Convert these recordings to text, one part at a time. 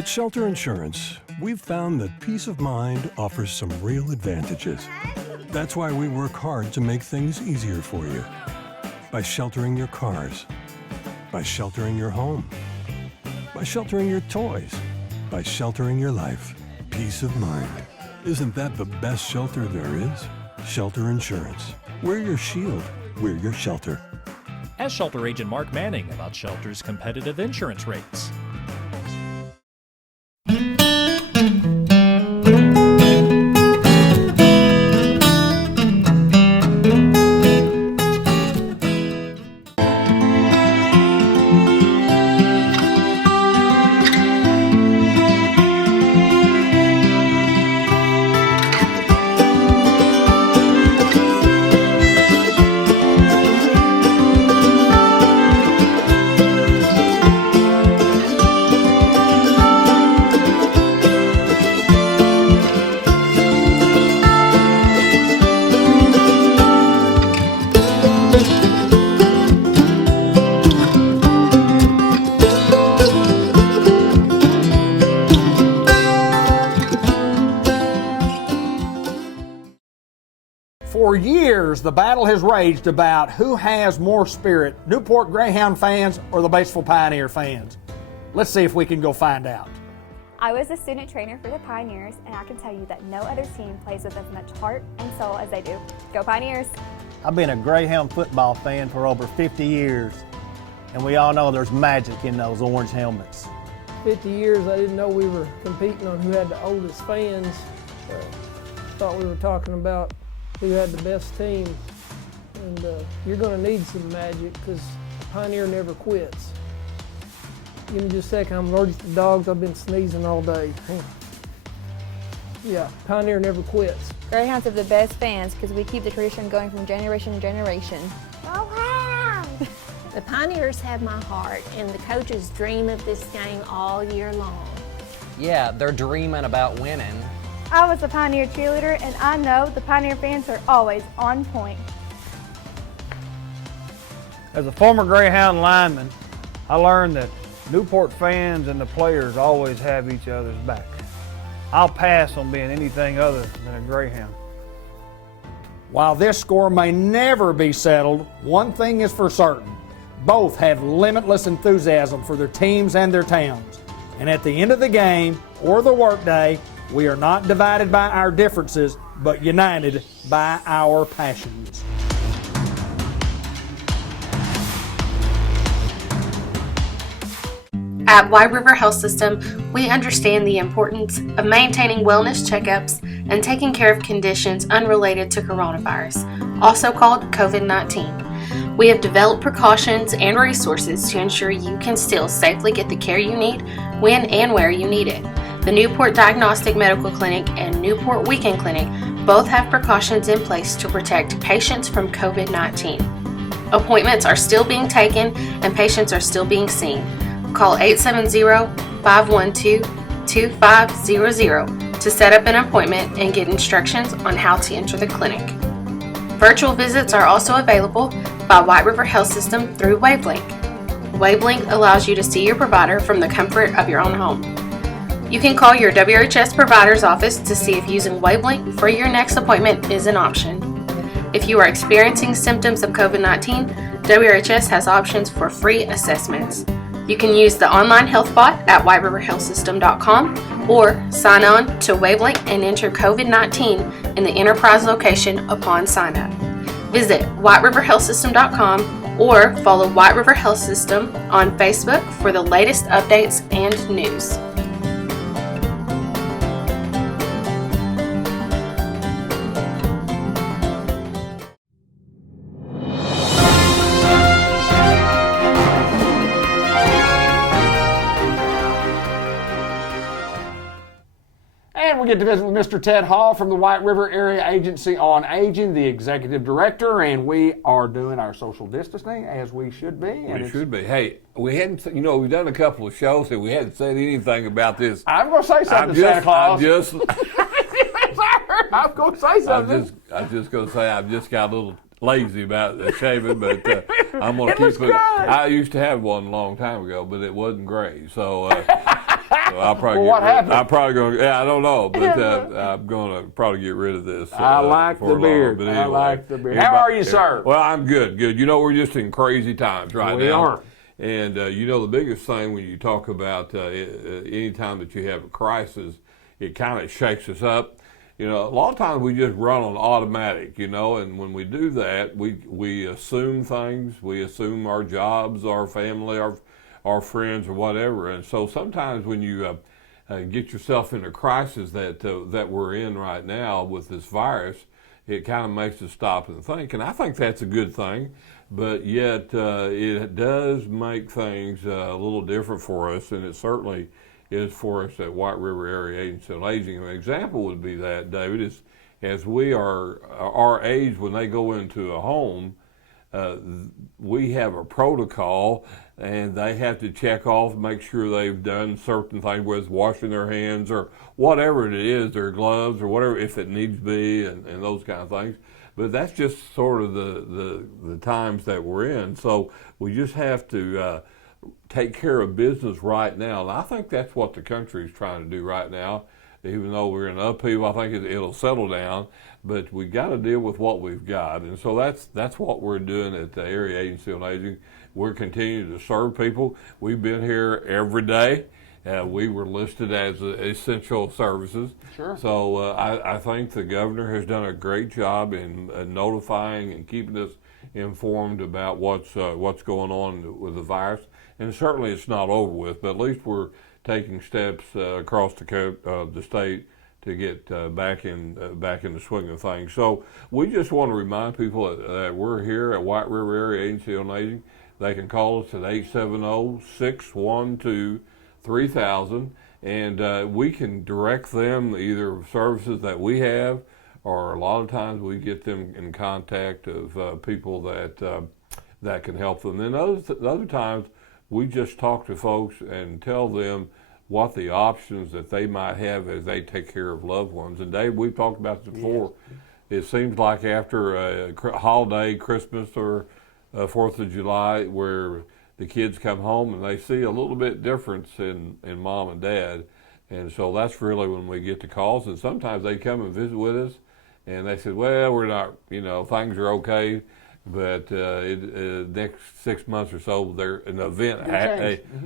At Shelter Insurance, we've found that peace of mind offers some real advantages. That's why we work hard to make things easier for you. By sheltering your cars, by sheltering your home, by sheltering your toys, by sheltering your life. Peace of mind. Isn't that the best shelter there is? Shelter Insurance. We're your shield. We're your shelter. Ask Shelter Agent Mark Manning about Shelter's competitive insurance rates. For years, the battle has raged about who has more spirit, Newport Greyhound fans or the Batesville Pioneer fans. Let's see if we can go find out. I was a student trainer for the Pioneers, and I can tell you that no other team plays with as much heart and soul as they do. Go Pioneers! I've been a Greyhound football fan for over 50 years, and we all know there's magic in those orange helmets. 50 years, I didn't know we were competing on who had the oldest fans. Thought we were talking about who had the best team. And you're going to need some magic because Pioneer never quits. Give me just a second. I'm allergic to dogs. I've been sneezing all day. Yeah, Pioneer never quits. Greyhounds have the best fans because we keep the tradition going from generation to generation. Go Hounds! The Pioneers have my heart, and the coaches dream of this game all year long. Yeah, they're dreaming about winning. I was a Pioneer cheerleader, and I know the Pioneer fans are always on point. As a former Greyhound lineman, I learned that Newport fans and the players always have each other's back. I'll pass on being anything other than a Greyhound. While this score may never be settled, one thing is for certain. Both have limitless enthusiasm for their teams and their towns. And at the end of the game or the workday, we are not divided by our differences, but united by our passions. At White River Health System, we understand the importance of maintaining wellness checkups and taking care of conditions unrelated to coronavirus, also called COVID-19. We have developed precautions and resources to ensure you can still safely get the care you need when and where you need it. The Newport Diagnostic Medical Clinic and Newport Weekend Clinic both have precautions in place to protect patients from COVID-19. Appointments are still being taken and patients are still being seen. Call 870-512-2500 to set up an appointment and get instructions on how to enter the clinic. Virtual visits are also available by White River Health System through WaveLink. WaveLink allows you to see your provider from the comfort of your own home. You can call your WRHS provider's office to see if using WaveLink for your next appointment is an option. If you are experiencing symptoms of COVID-19, WRHS has options for free assessments. You can use the online health bot at whiteriverhealthsystem.com or sign on to WaveLink and enter COVID-19 in the enterprise location upon sign up. Visit whiteriverhealthsystem.com or follow White River Health System on Facebook for the latest updates and news. And we get to visit with Mr. Ted Hall from the White River Area Agency on Aging, the Executive Director, and we are doing our social distancing as we should be. And we should be. Hey, we hadn't, we've done a couple of shows and we hadn't said anything about this. I'm going to say something, Santa Claus. I'm going to say something. I'm just going to say I just got a little lazy about shaving, but I'm going to keep it. I used to have one a long time ago, but it wasn't gray, so... I'll probably Well, what happened? I'm probably going to, I don't know, but I'm going to probably get rid of this. I like the beard. But I anyway, like the beard. How are you, sir? Well, I'm good, good. You know, we're just in crazy times right now. We are. And, you know, the biggest thing when you talk about any time that you have a crisis, it kind of shakes us up. You know, a lot of times we just run on automatic, you know, and when we do that, we assume things. We assume our jobs, our family, our friends, or whatever. And so sometimes when you get yourself in a crisis that we're in right now with this virus, it kind of makes us stop and think. And I think that's a good thing. But yet it does make things a little different for us, and it certainly is for us at White River Area Agency on Aging. An example would be that, David, is as we are our age when they go into a home, we have a protocol, and they have to check off, make sure they've done certain things, whether it's washing their hands or whatever it is, their gloves or whatever, if it needs to be, and those kind of things. But that's just sort of the times that we're in. So we just have to take care of business right now. And I think that's what the country is trying to do right now. Even though we're in upheaval, I think it'll settle down. But we got to deal with what we've got. And so that's what we're doing at the Area Agency on Aging. We're continuing to serve people. We've been here every day. We were listed as essential services. Sure. So I think the governor has done a great job in notifying and keeping us informed about what's going on with the virus. And certainly it's not over with, but at least we're taking steps across the state to get back in the swing of things. So we just want to remind people that we're here at White River Area Agency on Aging. They can call us at 870-612-3000, and we can direct them either services that we have, or a lot of times we get them in contact of people that can help them. Then other times we just talk to folks and tell them what the options that they might have as they take care of loved ones. And Dave, we've talked about this before. Yes. It seems like after a holiday, Christmas or 4th of July, where the kids come home and they see a little bit difference in mom and dad. And so that's really when we get the calls. And sometimes they come and visit with us and they said, well, we're not, things are okay. But next 6 months or so, there's an event,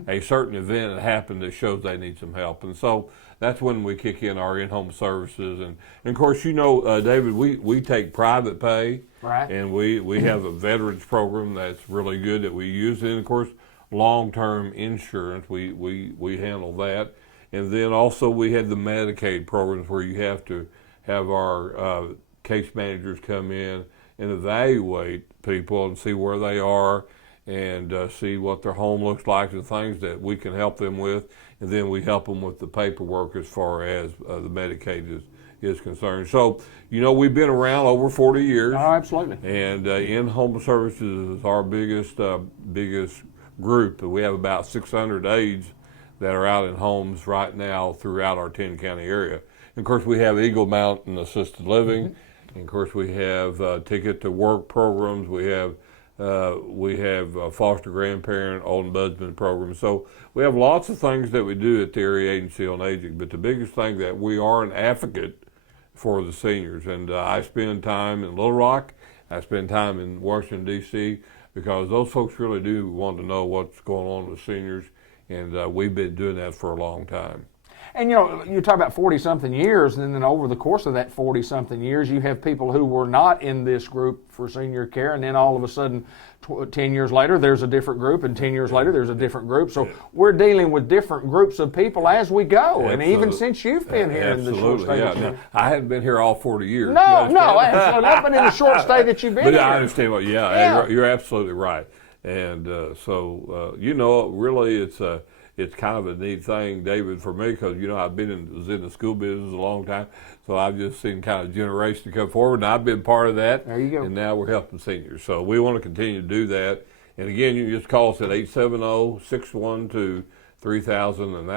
a certain event that happened that shows they need some help. And so that's when we kick in our in-home services. And of course, David, we take private pay. Right. And we have a veterans program that's really good that we use. And of course, long-term insurance, we handle that. And then also we have the Medicaid programs where you have to have our case managers come in and evaluate people and see where they are and see what their home looks like and things that we can help them with. And then we help them with the paperwork as far as the Medicaid is concerned. So, we've been around over 40 years. Oh, absolutely. And in-home services is our biggest group. We have about 600 aides that are out in homes right now throughout our 10-county area. And of course, we have Eagle Mountain Assisted Living. Mm-hmm. And of course, we have Ticket to Work programs. We have foster grandparent, old ombudsman programs. So we have lots of things that we do at the Area Agency on Aging. But the biggest thing that we are an advocate for the seniors. And I spend time in Little Rock. I spend time in Washington, D.C. because those folks really do want to know what's going on with seniors. And we've been doing that for a long time. And you talk about 40-something years, and then over the course of that 40-something years, you have people who were not in this group for senior care, and then all of a sudden, 10 years later, there's a different group, and 10 years later, there's a different group. So we're dealing with different groups of people as we go, and even since you've been here in the short stay that you've I hadn't been here all 40 years. No, I've been in the short stay that you've been here. I understand you're absolutely right. And really it's kind of a neat thing, David, for me, because, I've was in the school business a long time, so I've just seen kind of generation come forward, and I've been part of that. There you go. And now we're helping seniors. So we want to continue to do that. And again, you just call us at 870-612-3000, and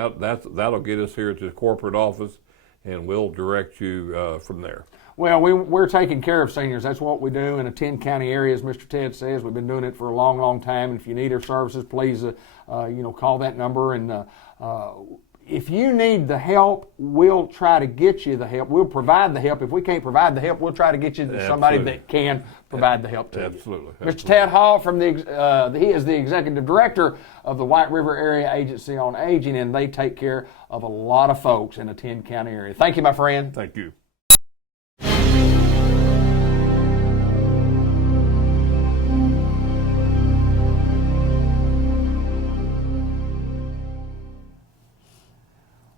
that'll get us here at the corporate office, and we'll direct you from there. Well, we're taking care of seniors. That's what we do in a 10-county area, as Mr. Ted says. We've been doing it for a long, long time. And if you need our services, please, call that number. And, if you need the help, we'll try to get you the help. We'll provide the help. If we can't provide the help, we'll try to get you to somebody that can provide the help to you. Absolutely. Mr. Tad Hall, he is the executive director of the White River Area Agency on Aging, and they take care of a lot of folks in a 10-county area. Thank you, my friend. Thank you.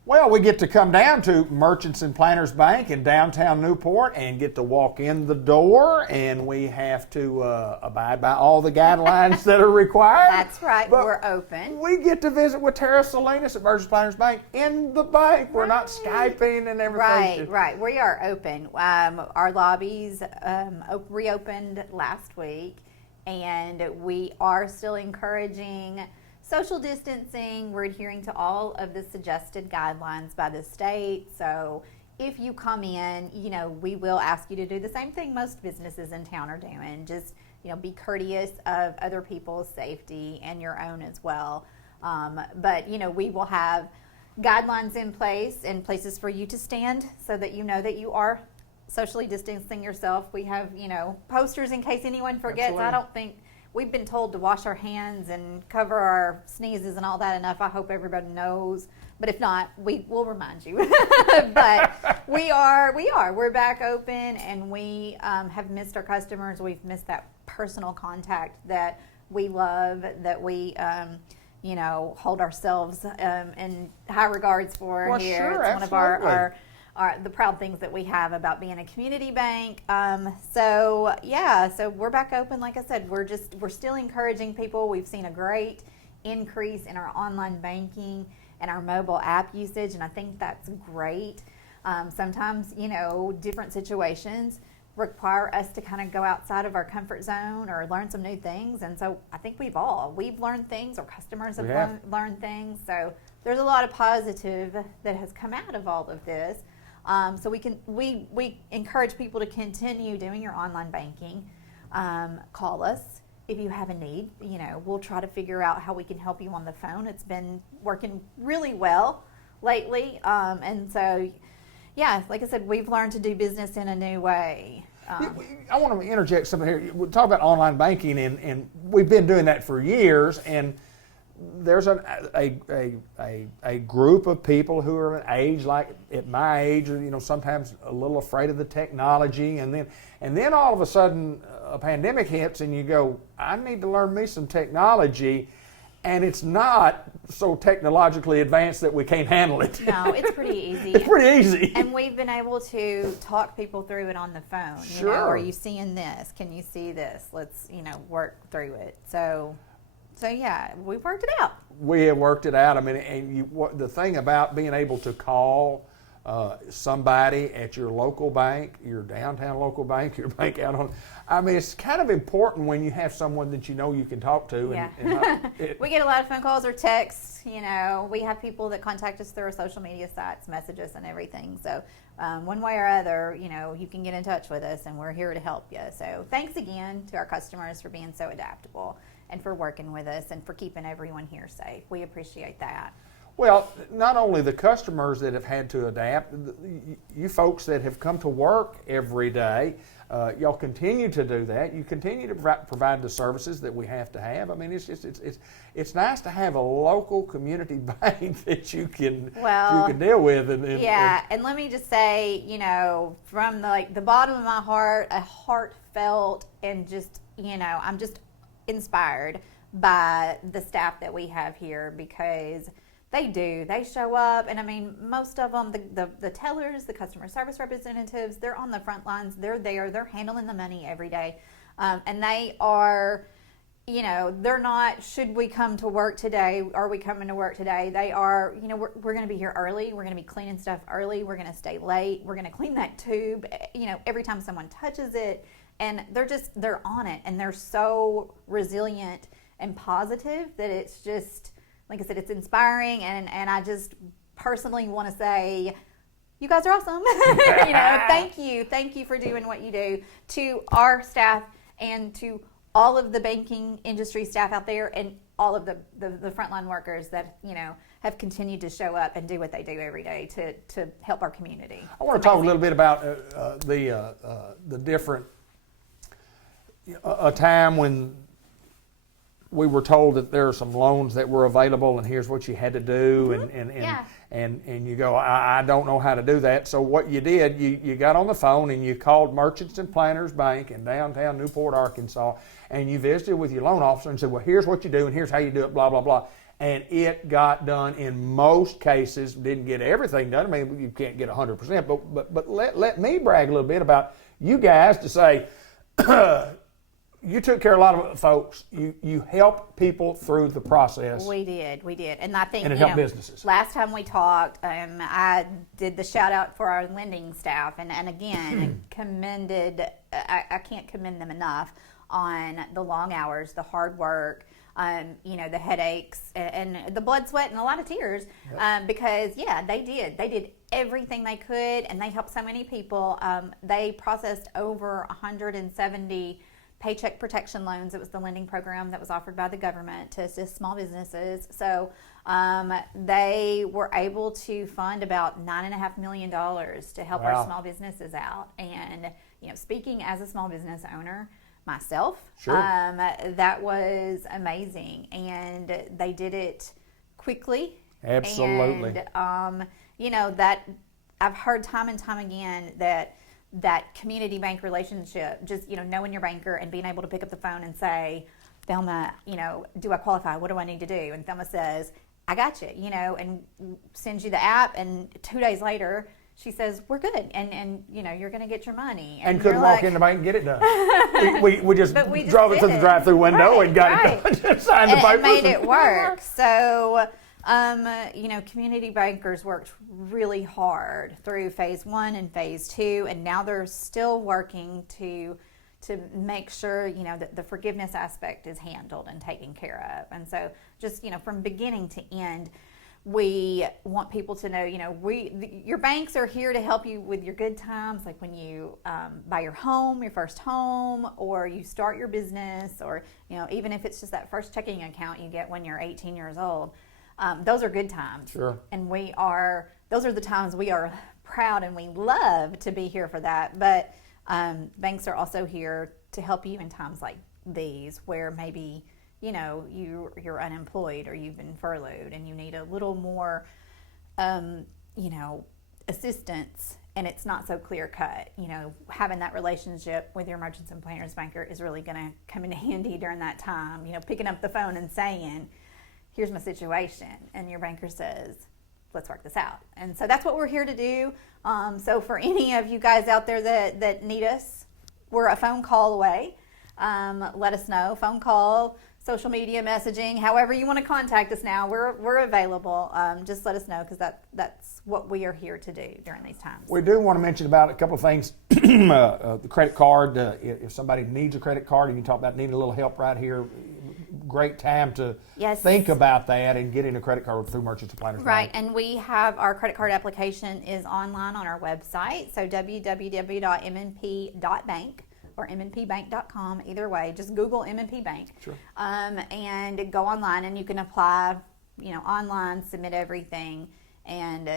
Well, we get to come down to Merchants and Planters Bank in downtown Newport and get to walk in the door, and we have to abide by all the guidelines that are required. That's right, But we're open. we get to visit with Tara Salinas at Merchants and Planters Bank in the bank. We're not Skyping and everything. Right. We are open. Our lobbies reopened last week, and we are still encouraging social distancing. We're adhering to all of the suggested guidelines by the state. So if you come in, we will ask you to do the same thing most businesses in town are doing. Just, be courteous of other people's safety and your own as well. But we will have guidelines in place and places for you to stand so that you know that you are socially distancing yourself. We have, posters in case anyone forgets. Absolutely. I don't think we've been told to wash our hands and cover our sneezes and all that enough. I hope everybody knows. But if not, we will remind you. But we're back open, and we have missed our customers. We've missed that personal contact that we love, that we hold ourselves in high regards for here. Sure, it's one of our the proud things that we have about being a community bank. So we're back open. Like I said, we're still encouraging people. We've seen a great increase in our online banking and our mobile app usage, and I think that's great. Sometimes, different situations require us to kind of go outside of our comfort zone or learn some new things, and so I think we've learned things, or customers have learned things. So there's a lot of positive that has come out of all of this. So we encourage people to continue doing your online banking. Call us if you have a need. We'll try to figure out how we can help you on the phone. It's been working really well lately. And so, like I said, we've learned to do business in a new way. I want to interject something here. We talk about online banking, and we've been doing that for years, and there's a group of people who are an age, like at my age, or sometimes a little afraid of the technology, and then all of a sudden a pandemic hits, and you go, I need to learn me some technology, and it's not so technologically advanced that we can't handle it. No, it's pretty easy. It's pretty easy. And we've been able to talk people through it on the phone. Sure. Are you seeing this? Can you see this? Let's work through it. So yeah, we've worked it out. We have worked it out. I mean, and the thing about being able to call somebody at your local bank, your downtown local bank, your bank out on, it's kind of important when you have someone that you can talk to. Yeah. We get a lot of phone calls or texts. We have people that contact us through our social media sites, message us and everything. So one way or other, you can get in touch with us, and we're here to help you. So thanks again to our customers for being so adaptable and for working with us and for keeping everyone here safe. We appreciate that. Well, not only the customers that have had to adapt, you folks that have come to work every day, y'all continue to do that. You continue to provide the services that we have to have. It's nice to have a local community bank that you can deal with. And let me just say, from the bottom of my heart, a heartfelt and just, I'm just inspired by the staff that we have here, because they show up, and most of them, the tellers, the customer service representatives, they're on the front lines. They're there, they're handling the money every day, and they are, they're not, should we come to work today, are we coming to work today? They are, we're going to be here early, we're going to be cleaning stuff early, we're going to stay late, we're going to clean that tube, every time someone touches it. And they're on it, and they're so resilient and positive that it's just, like I said, it's inspiring, and I just personally want to say, you guys are awesome. Thank you for doing what you do, to our staff and to all of the banking industry staff out there, and all of the frontline workers that, have continued to show up and do what they do every day to help our community. I want to talk a little bit about the different, a time when we were told that there are some loans that were available and here's what you had to do, and you go, I don't know how to do that. So what you did, you got on the phone and you called Merchants and Planters Bank in downtown Newport, Arkansas, and you visited with your loan officer and said, well, here's what you do and here's how you do it, blah, blah, blah. And it got done in most cases. Didn't get everything done. I mean, you can't get 100%, but let me brag a little bit about you guys to say, you took care of a lot of folks. You helped people through the process. We did, and I think and it helped businesses. Last time we talked, I did the shout out for our lending staff, and again commended. I can't commend them enough on the long hours, the hard work, the headaches, and the blood, sweat, and a lot of tears, because they did everything they could, and they helped so many people. They processed over 170 paycheck protection loans. It was the lending program that was offered by the government to assist small businesses. So they were able to fund about $9.5 million to help our small businesses out. And speaking as a small business owner myself, that was amazing. And they did it quickly. Absolutely. And that I've heard time and time again that community bank relationship, just, knowing your banker and being able to pick up the phone and say, Thelma, do I qualify? What do I need to do? And Thelma says, I got you, and sends you the app. And 2 days later, she says, we're good. And you're going to get your money. And couldn't walk in the bank and get it done. we just drove it to the drive-through window and got it done. Just signed the papers. And made it work. So, community bankers worked really hard through phase 1 and phase 2, and now they're still working to make sure, that the forgiveness aspect is handled and taken care of. And so just, from beginning to end, we want people to know, your banks are here to help you with your good times, like when you buy your home, your first home, or you start your business, or, even if it's just that first checking account you get when you're 18 years old. Those are good times. Sure. And those are the times we are proud and we love to be here for that. But banks are also here to help you in times like these where maybe, you're unemployed or you've been furloughed and you need a little more, assistance, and it's not so clear cut. Having that relationship with your Merchants and Planters banker is really going to come in handy during that time. Picking up the phone and saying, here's my situation, and your banker says, let's work this out. And so that's what we're here to do. So for any of you guys out there that need us, we're a phone call away. Let us know. Phone call, social media messaging, however you want to contact us now, we're available. Just let us know, because that's what we are here to do during these times. We do want to mention about a couple of things. The credit card, if somebody needs a credit card and you talk about needing a little help right here, great time to think about that and getting a credit card through Merchants and Planters. Right, and we have our credit card application is online on our website, so www.mnp.bank or mnpbank.com, either way. Just Google MNP Bank. Sure. And go online, and you can apply, online, submit everything, and,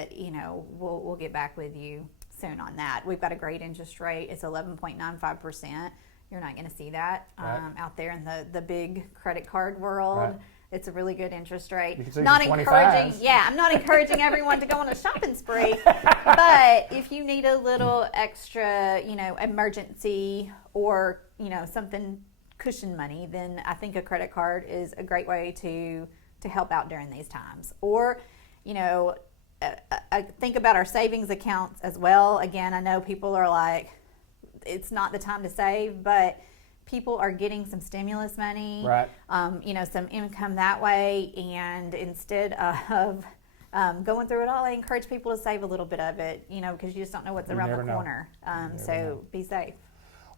we'll get back with you soon on that. We've got a great interest rate. It's 11.95%. You're not going to see that out there in the big credit card world. Right. It's a really good interest rate. Not encouraging, I'm not encouraging everyone to go on a shopping spree, but if you need a little extra, emergency or, something cushion money, then I think a credit card is a great way to help out during these times. Or, I think about our savings accounts as well. Again, I know people are like, it's not the time to save, but people are getting some stimulus money, right? Some income that way, and instead of going through it all, I encourage people to save a little bit of it, because you just don't know what's around the corner. So be safe.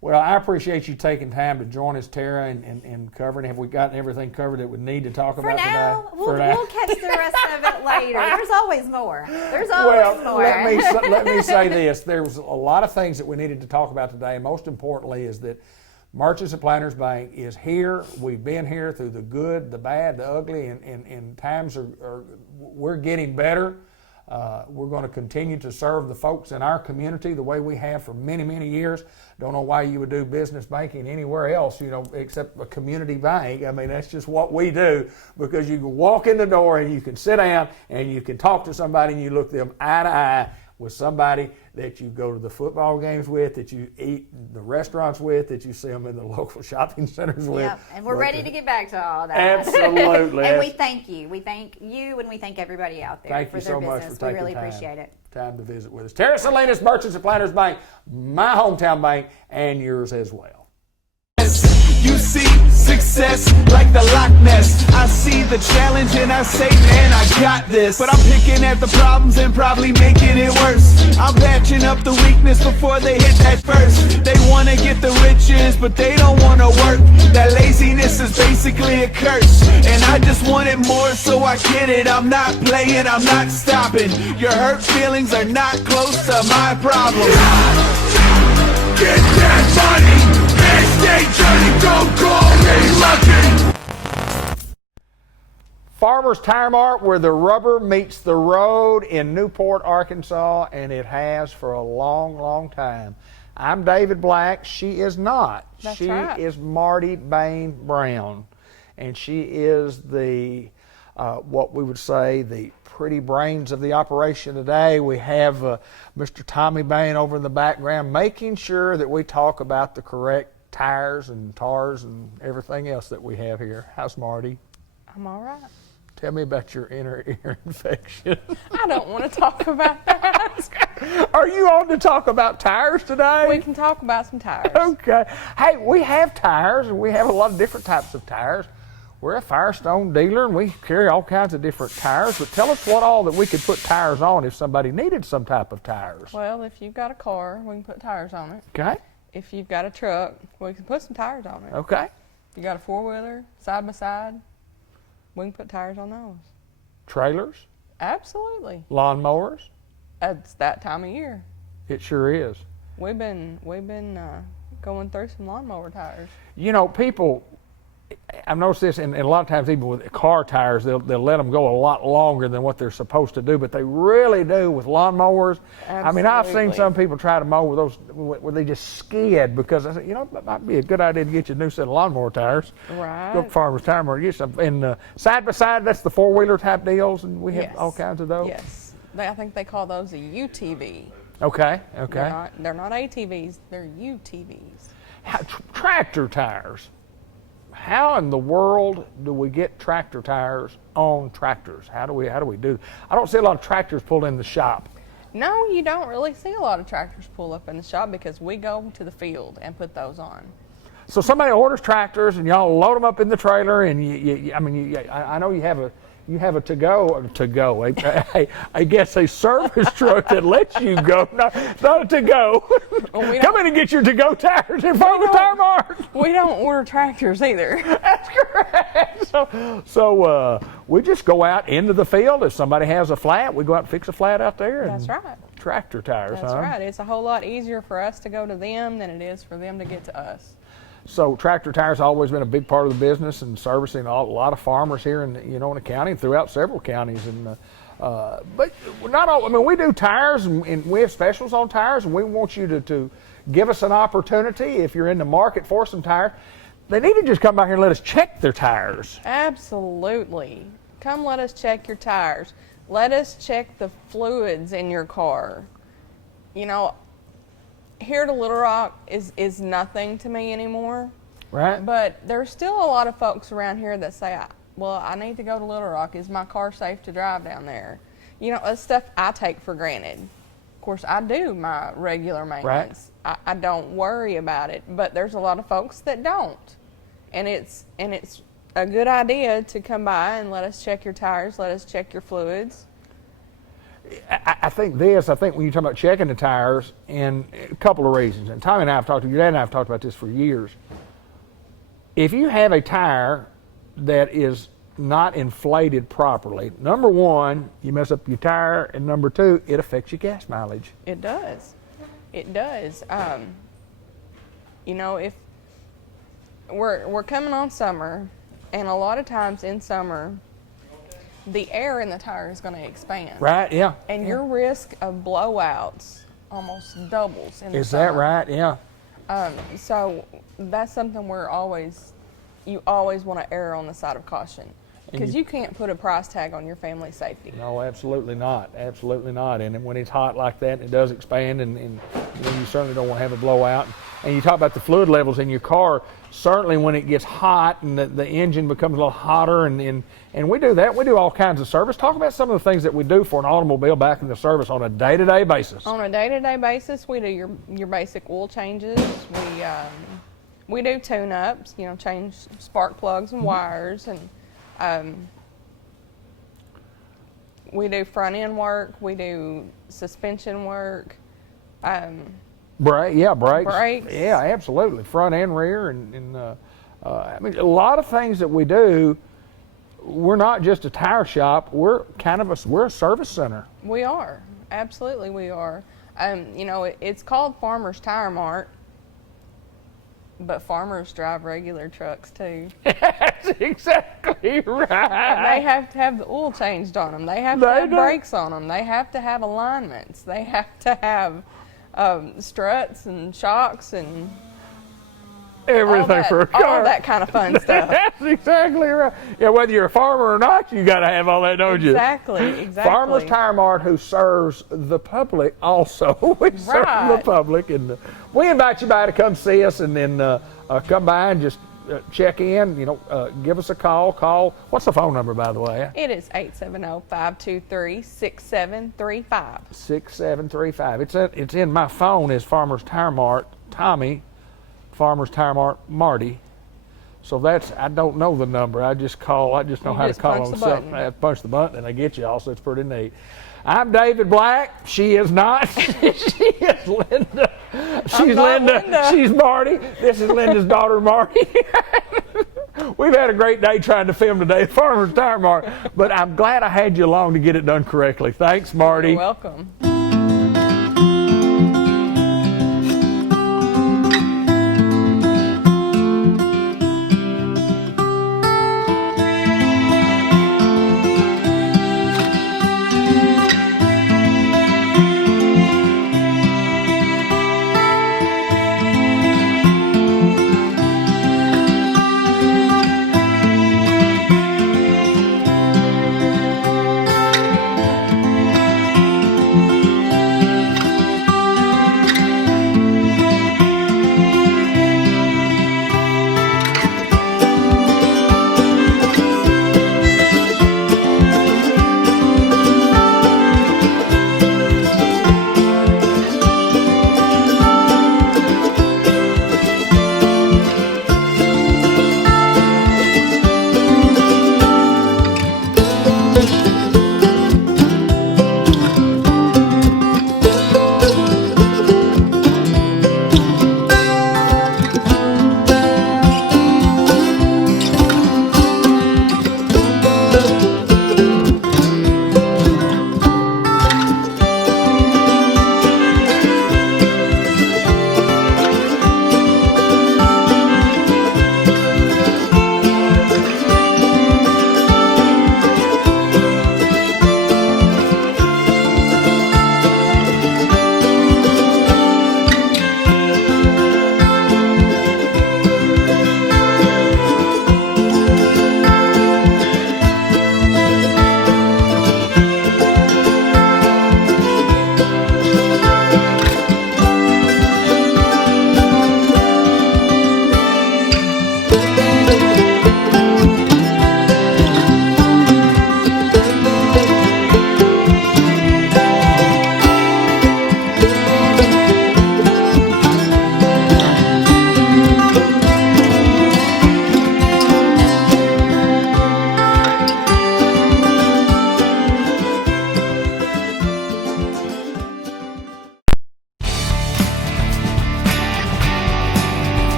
Well, I appreciate you taking time to join us, Tara, and covering. Have we gotten everything covered that we need to talk about today? We'll catch the rest of it later. There's always more. More. Let me say this. There's a lot of things that we needed to talk about today. Most importantly is that Merchants and Planters Bank is here. We've been here through the good, the bad, the ugly, and times we're getting better. We're going to continue to serve the folks in our community the way we have for many, many years. Don't know why you would do business banking anywhere else, except a community bank. I mean, that's just what we do, because you can walk in the door and you can sit down and you can talk to somebody and you look them eye to eye with somebody that you go to the football games with, that you eat the restaurants with, that you see them in the local shopping centers with. Yep, and we're ready to get back to all that. Absolutely. And we thank you. We thank you, and we thank everybody out there Thank for you their so much business. for taking We really time. appreciate it. Time to visit with us. Terra Salinas Merchants and Planters Bank, my hometown bank, and yours as well. You see success like the Loch Ness. I see the challenge and I say, man, I got this. But I'm picking at the problems and probably making it worse. I'm patching up the weakness before they hit that first. They want to get the riches, but they don't want to work. That laziness is basically a curse. And I just want it more, so I get it. I'm not playing, I'm not stopping. Your hurt feelings are not close to my problem. Get that money! Farmer's Tire Mart, where the rubber meets the road in Newport, Arkansas, and it has for a long, long time. I'm David Black. She is not. That's she right. is Marty Bain Brown, and she is the, what we would say, the pretty brains of the operation today. We have Mr. Tommy Bain over in the background, making sure that we talk about the correct tires and tars and everything else that we have here. How's Marty? I'm all right. Tell me about your inner ear infection. I don't want to talk about that. Are you on to talk about tires today? We can talk about some tires. Okay. Hey, we have tires, and we have a lot of different types of tires. We're a Firestone dealer, and we carry all kinds of different tires. But tell us what all that we could put tires on if somebody needed some type of tires. Well, if you've got a car, we can put tires on it. Okay. If you've got a truck, we can put some tires on it. Okay. If you got a four-wheeler, side-by-side, we can put tires on those. Trailers? Absolutely. Lawnmowers? It's that time of year. It sure is. We've been going through some lawnmower tires. You know, people, I've noticed this, and a lot of times even with car tires, they'll let them go a lot longer than what they're supposed to do, but they really do with lawnmowers. Absolutely. I mean, I've seen some people try to mow with those where they just skid, because I said, it might be a good idea to get you a new set of lawnmower tires. Right. Go to Farmer's Tire Mart, get some. And side by side, that's the four-wheeler type deals, and we have all kinds of those. Yes. I think they call those a UTV. Okay. They're not ATVs, they're UTVs. Tractor tires. How in the world do we get tractor tires on tractors? How do we do? I don't see a lot of tractors pulled in the shop. No, you don't really see a lot of tractors pull up in the shop, because we go to the field and put those on. So somebody orders tractors and y'all load them up in the trailer, and I know you have a I guess a service truck that lets you go, not a to-go. Well, Come in and get your to-go tires at Farmer's Tire Mart. We don't order tractors either. That's correct. So we just go out into the field. If somebody has a flat, we go out and fix a flat out there. That's right. Tractor tires, That's right. It's a whole lot easier for us to go to them than it is for them to get to us. So tractor tires have always been a big part of the business, and servicing a lot of farmers here in the county and throughout several counties. And but not all. I mean, we do tires, and we have specials on tires, and we want you to give us an opportunity if you're in the market for some tires. They need to just come by here and let us check their tires. Absolutely. Come let us check your tires. Let us check the fluids in your car. Here to Little Rock is nothing to me anymore. Right. But there's still a lot of folks around here that say, well, I need to go to Little Rock. Is my car safe to drive down there? That's stuff I take for granted. Of course, I do my regular maintenance. Right. I don't worry about it. But there's a lot of folks that don't. And it's a good idea to come by and let us check your tires, let us check your fluids. I think when you talk about checking the tires, and a couple of reasons, and Tommy and I have talked, your dad and I have talked about this for years. If you have a tire that is not inflated properly, number one, you mess up your tire, and number two, it affects your gas mileage. It does. It does. we're coming on summer, and a lot of times in summer, the air in the tire is going to expand. Right, yeah. And your risk of blowouts almost doubles in the Is summer. that right? Yeah. So that's something you always want to err on the side of caution, because you can't put a price tag on your family's safety. No, absolutely not. Absolutely not. And when it's hot like that, it does expand, and you certainly don't want to have a blowout. And you talk about the fluid levels in your car. Certainly when it gets hot and the engine becomes a little hotter, and we do that. We do all kinds of service. Talk about some of the things that we do for an automobile back in the service on a day-to-day basis. On a day-to-day basis, we do your basic oil changes. We do tune-ups, change spark plugs and wires, and we do front-end work. We do suspension work. Brakes. Brakes. Yeah, absolutely. Front and rear, and I mean, a lot of things that we do. We're not just a tire shop. We're a service center. We are, absolutely, we are. It's called Farmers Tire Mart, but farmers drive regular trucks too. That's exactly right. They have to have the oil changed on them. They have to have brakes on them. They have to have alignments. They have to have struts and shocks and everything for a car. All that kind of fun stuff. That's exactly right. Yeah, whether you're a farmer or not, you got to have all that, don't you? Exactly. Farmers Tire Mart, who serves the public also. We serve the public, and we invite you by to come see us, and then come by and just check in. Give us a call. What's the phone number, by the way? It is 870-523-6735. 6735. It's in my phone as Farmers Tire Mart Tommy, Farmers Tire Mart Marty. So I don't know the number. I just know how to call them something. I punch the button and I get you all, so it's pretty neat. I'm David Black. She is not. She is Linda. She's Linda. She's Marty. This is Linda's daughter, Marty. We've had a great day trying to film today at Farmers Tire Mart, but I'm glad I had you along to get it done correctly. Thanks, Marty. You're welcome.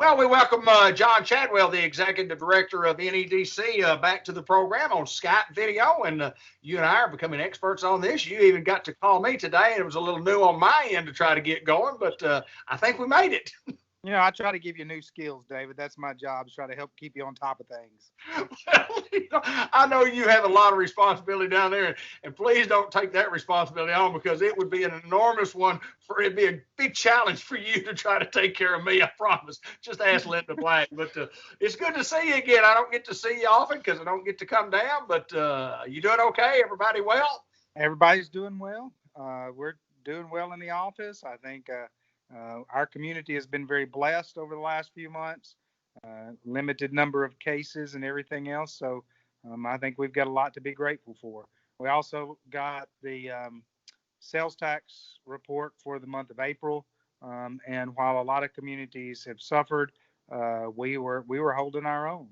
Well, we welcome John Chadwell, the Executive Director of NEDC, back to the program on Skype video. And you and I are becoming experts on this. You even got to call me today, and it was a little new on my end to try to get going, but I think we made it. You know, I try to give you new skills, David. That's my job, to try to help keep you on top of things. Well, I know you have a lot of responsibility down there, and please don't take that responsibility on, because it would be an enormous one. It'd be a big challenge for you to try to take care of me, I promise. Just ask Linda Black. But it's good to see you again. I don't get to see you often because I don't get to come down, but you doing okay? Everybody well? Everybody's doing well. We're doing well in the office. I think our community has been very blessed over the last few months. Limited number of cases and everything else. So I think we've got a lot to be grateful for. We also got the sales tax report for the month of April. And while a lot of communities have suffered, we were holding our own.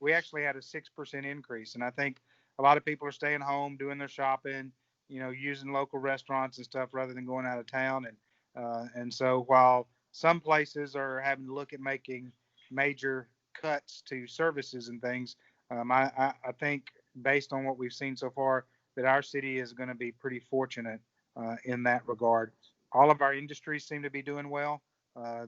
We actually had a 6% increase. And I think a lot of people are staying home, doing their shopping, you know, using local restaurants and stuff rather than going out of town. And so while some places are having to look at making major cuts to services and things, I think based on what we've seen so far, that our city is going to be pretty fortunate in that regard. All of our industries seem to be doing well.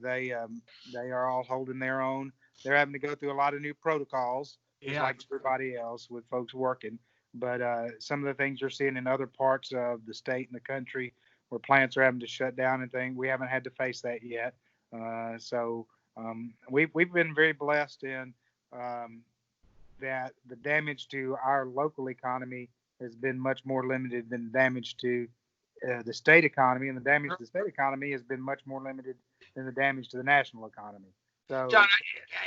They are all holding their own. They're having to go through a lot of new protocols, just like everybody else with folks working. But some of the things you're seeing in other parts of the state and the country where plants are having to shut down and things, we haven't had to face that yet. So we've been very blessed in that the damage to our local economy has been much more limited than damage to the state economy, and the damage to the state economy has been much more limited than the damage to the national economy. So, John,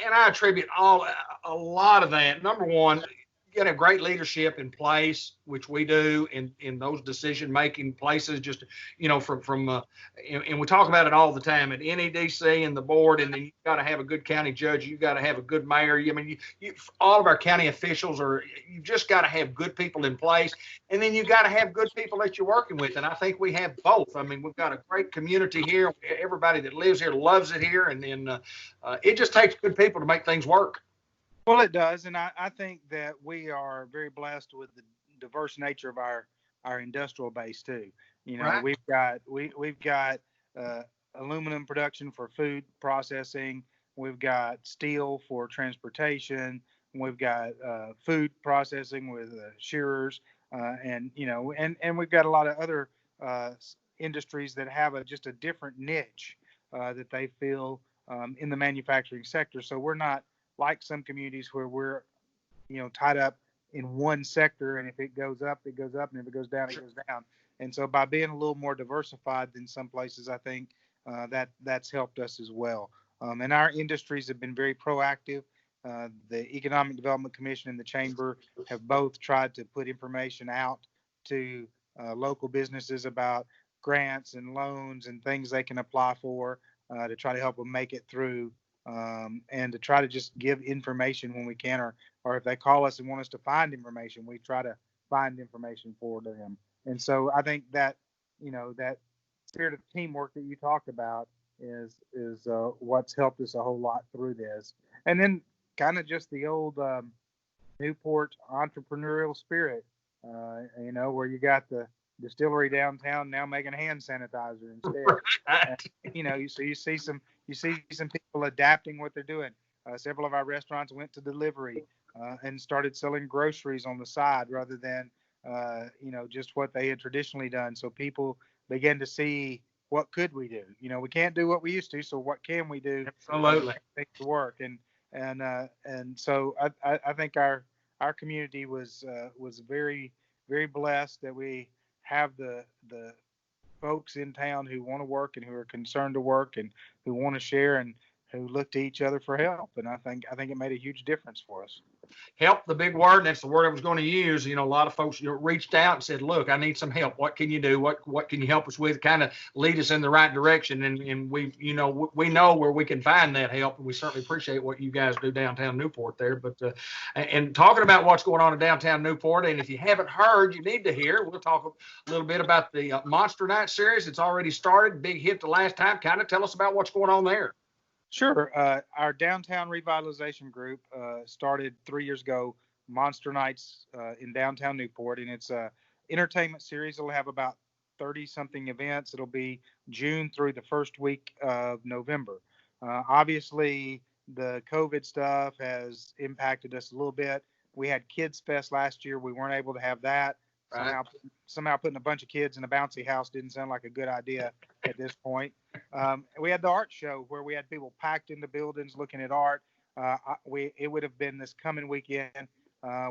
and I attribute a lot of that. Number one, you got a great leadership in place, which we do in those decision-making places. Just, you know, and we talk about it all the time at NEDC and the board. And then you got to have a good county judge. You got to have a good mayor. I mean, all of our county officials you just got to have good people in place. And then you got to have good people that you're working with. And I think we have both. I mean, we've got a great community here. Everybody that lives here loves it here. And then it just takes good people to make things work. Well, it does, and I think that we are very blessed with the diverse nature of our industrial base too. You know, right. we've got aluminum production for food processing. We've got steel for transportation. We've got food processing with shearers, and you know, and we've got a lot of other industries that have just a different niche that they feel in the manufacturing sector. So we're not like some communities where we're, you know, tied up in one sector, and if it goes up, it goes up, and if it goes down, it goes down. And so by being a little more diversified than some places, I think that's helped us as well. And our industries have been very proactive. The Economic Development Commission and the Chamber have both tried to put information out to local businesses about grants and loans and things they can apply for to try to help them make it through. And to try to just give information when we can, or if they call us and want us to find information, we try to find information for them. And so I think that, you know, that spirit of teamwork that you talked about is what's helped us a whole lot through this. And then kind of just the old Newport entrepreneurial spirit, you know, where you got the distillery downtown now making hand sanitizer instead. Right. You know, so you see some people adapting what they're doing. Several of our restaurants went to delivery and started selling groceries on the side rather than, you know, just what they had traditionally done. So people began to see, what could we do? You know, we can't do what we used to, so what can we do? Absolutely. To make it work. And so I think our community was very, very blessed that we have the folks in town who want to work and who are concerned to work and who want to share and who look to each other for help. And I think it made a huge difference for us. Help, the big word, and that's the word I was going to use. You know, a lot of folks reached out and said, look, I need some help. What can you do? What can you help us with? Kind of lead us in the right direction. And we know where we can find that help. And we certainly appreciate what you guys do downtown Newport there. But and talking about what's going on in downtown Newport, and if you haven't heard, you need to hear. We'll talk a little bit about the Monster Night series. It's already started. Big hit the last time. Kind of tell us about what's going on there. Sure. Our downtown revitalization group started 3 years ago, Monster Nights in downtown Newport, and it's a entertainment series. It'll have about 30 something events. It'll be June through the first week of November. Obviously, the COVID stuff has impacted us a little bit. We had Kids Fest last year. We weren't able to have that. Right. Somehow putting a bunch of kids in a bouncy house didn't sound like a good idea at this point. We had the art show where we had people packed into buildings looking at art. It would have been this coming weekend.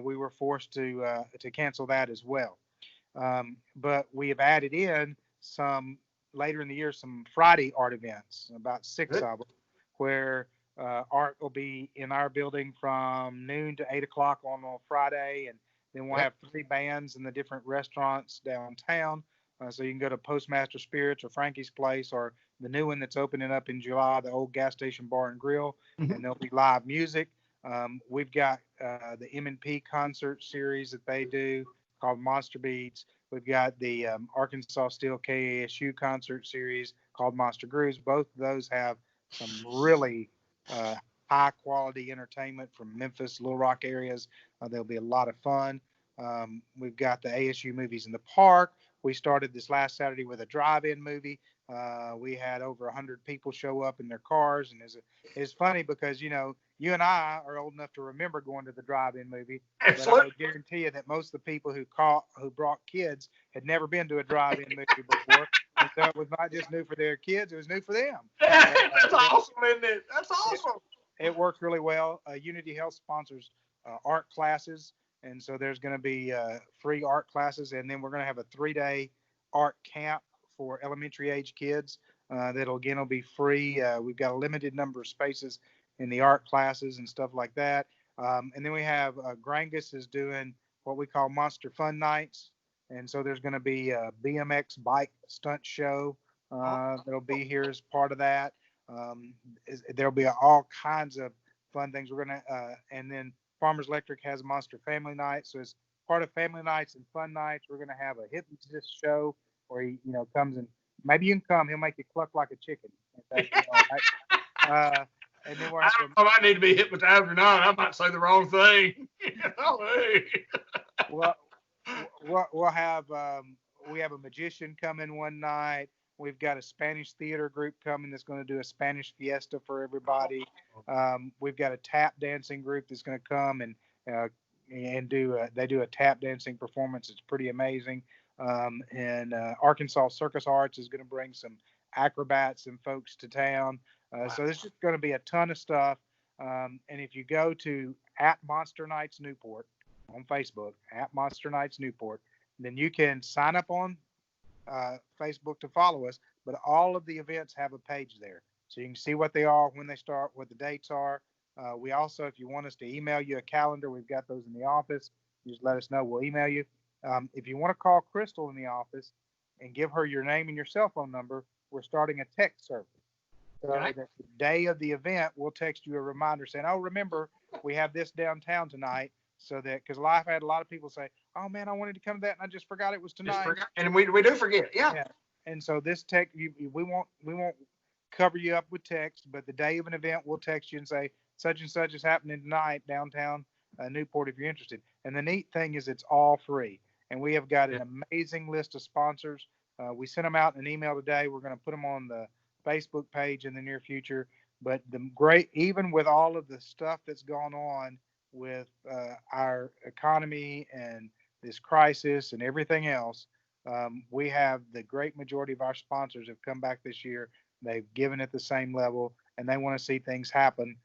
We were forced to cancel that as well. But we have added in some later in the year some Friday art events, about 6 of them, where art will be in our building from noon to 8 o'clock on a Friday, and then we'll have 3 bands in the different restaurants downtown. So you can go to Postmaster Spirits or Frankie's Place or the new one that's opening up in July, the old gas station bar and grill, and there'll be live music. We've got the M&P concert series that they do called Monster Beats. We've got the Arkansas Steel KASU concert series called Monster Grooves. Both of those have some really high quality entertainment from Memphis, Little Rock areas. There'll be a lot of fun. We've got the ASU movies in the park. We started this last Saturday with a drive-in movie. We had over 100 people show up in their cars, and it's funny because you and I are old enough to remember going to the drive-in movie. Absolutely. But I would guarantee you that most of the people who brought kids had never been to a drive-in movie before, and so it was not just new for their kids; it was new for them. That's awesome, isn't it? That's awesome. It works really well. Unity Health sponsors art classes. And so there's going to be free art classes, and then we're going to have a 3-day art camp for elementary age kids. That'll be free. We've got a limited number of spaces in the art classes and stuff like that. And then we have Grangus is doing what we call Monster Fun Nights, and so there's going to be a BMX bike stunt show that'll be here as part of that. There'll be all kinds of fun things. We're going to and then Farmers Electric has Monster Family Night. So as part of Family Nights and Fun Nights, we're going to have a hypnotist show where he, comes and maybe you can come. He'll make you cluck like a chicken. And then we'll have I might need to be hypnotized or not. I might say the wrong thing. We'll have we have a magician coming one night. We've got a Spanish theater group coming that's going to do a Spanish fiesta for everybody. We've got a tap dancing group that's going to come and do a tap dancing performance. It's pretty amazing. And Arkansas Circus Arts is going to bring some acrobats and folks to town. So there's just going to be a ton of stuff. And if you go to @Monster Nights Newport on Facebook, @Monster Nights Newport, then you can sign up on Facebook to follow us, but all of the events have a page there. So you can see what they are, when they start, what the dates are. We also, if you want us to email you a calendar, we've got those in the office. You just let us know. We'll email you. If you want to call Crystal in the office and give her your name and your cell phone number, we're starting a text service. So that the day of the event, we'll text you a reminder saying, oh, remember, we have this downtown tonight. So that, because I've had a lot of people say, oh man, I wanted to come to that and I just forgot it was tonight. And we do forget, yeah. And so this text, we won't cover you up with text, but the day of an event, we'll text you and say such and such is happening tonight downtown Newport if you're interested. And the neat thing is it's all free, and we have got an amazing list of sponsors. We sent them out in an email today. We're going to put them on the Facebook page in the near future. But even with all of the stuff that's gone on with our economy and this crisis and everything else, we have the great majority of our sponsors have come back this year. They've given it the same level, and they want to see things happen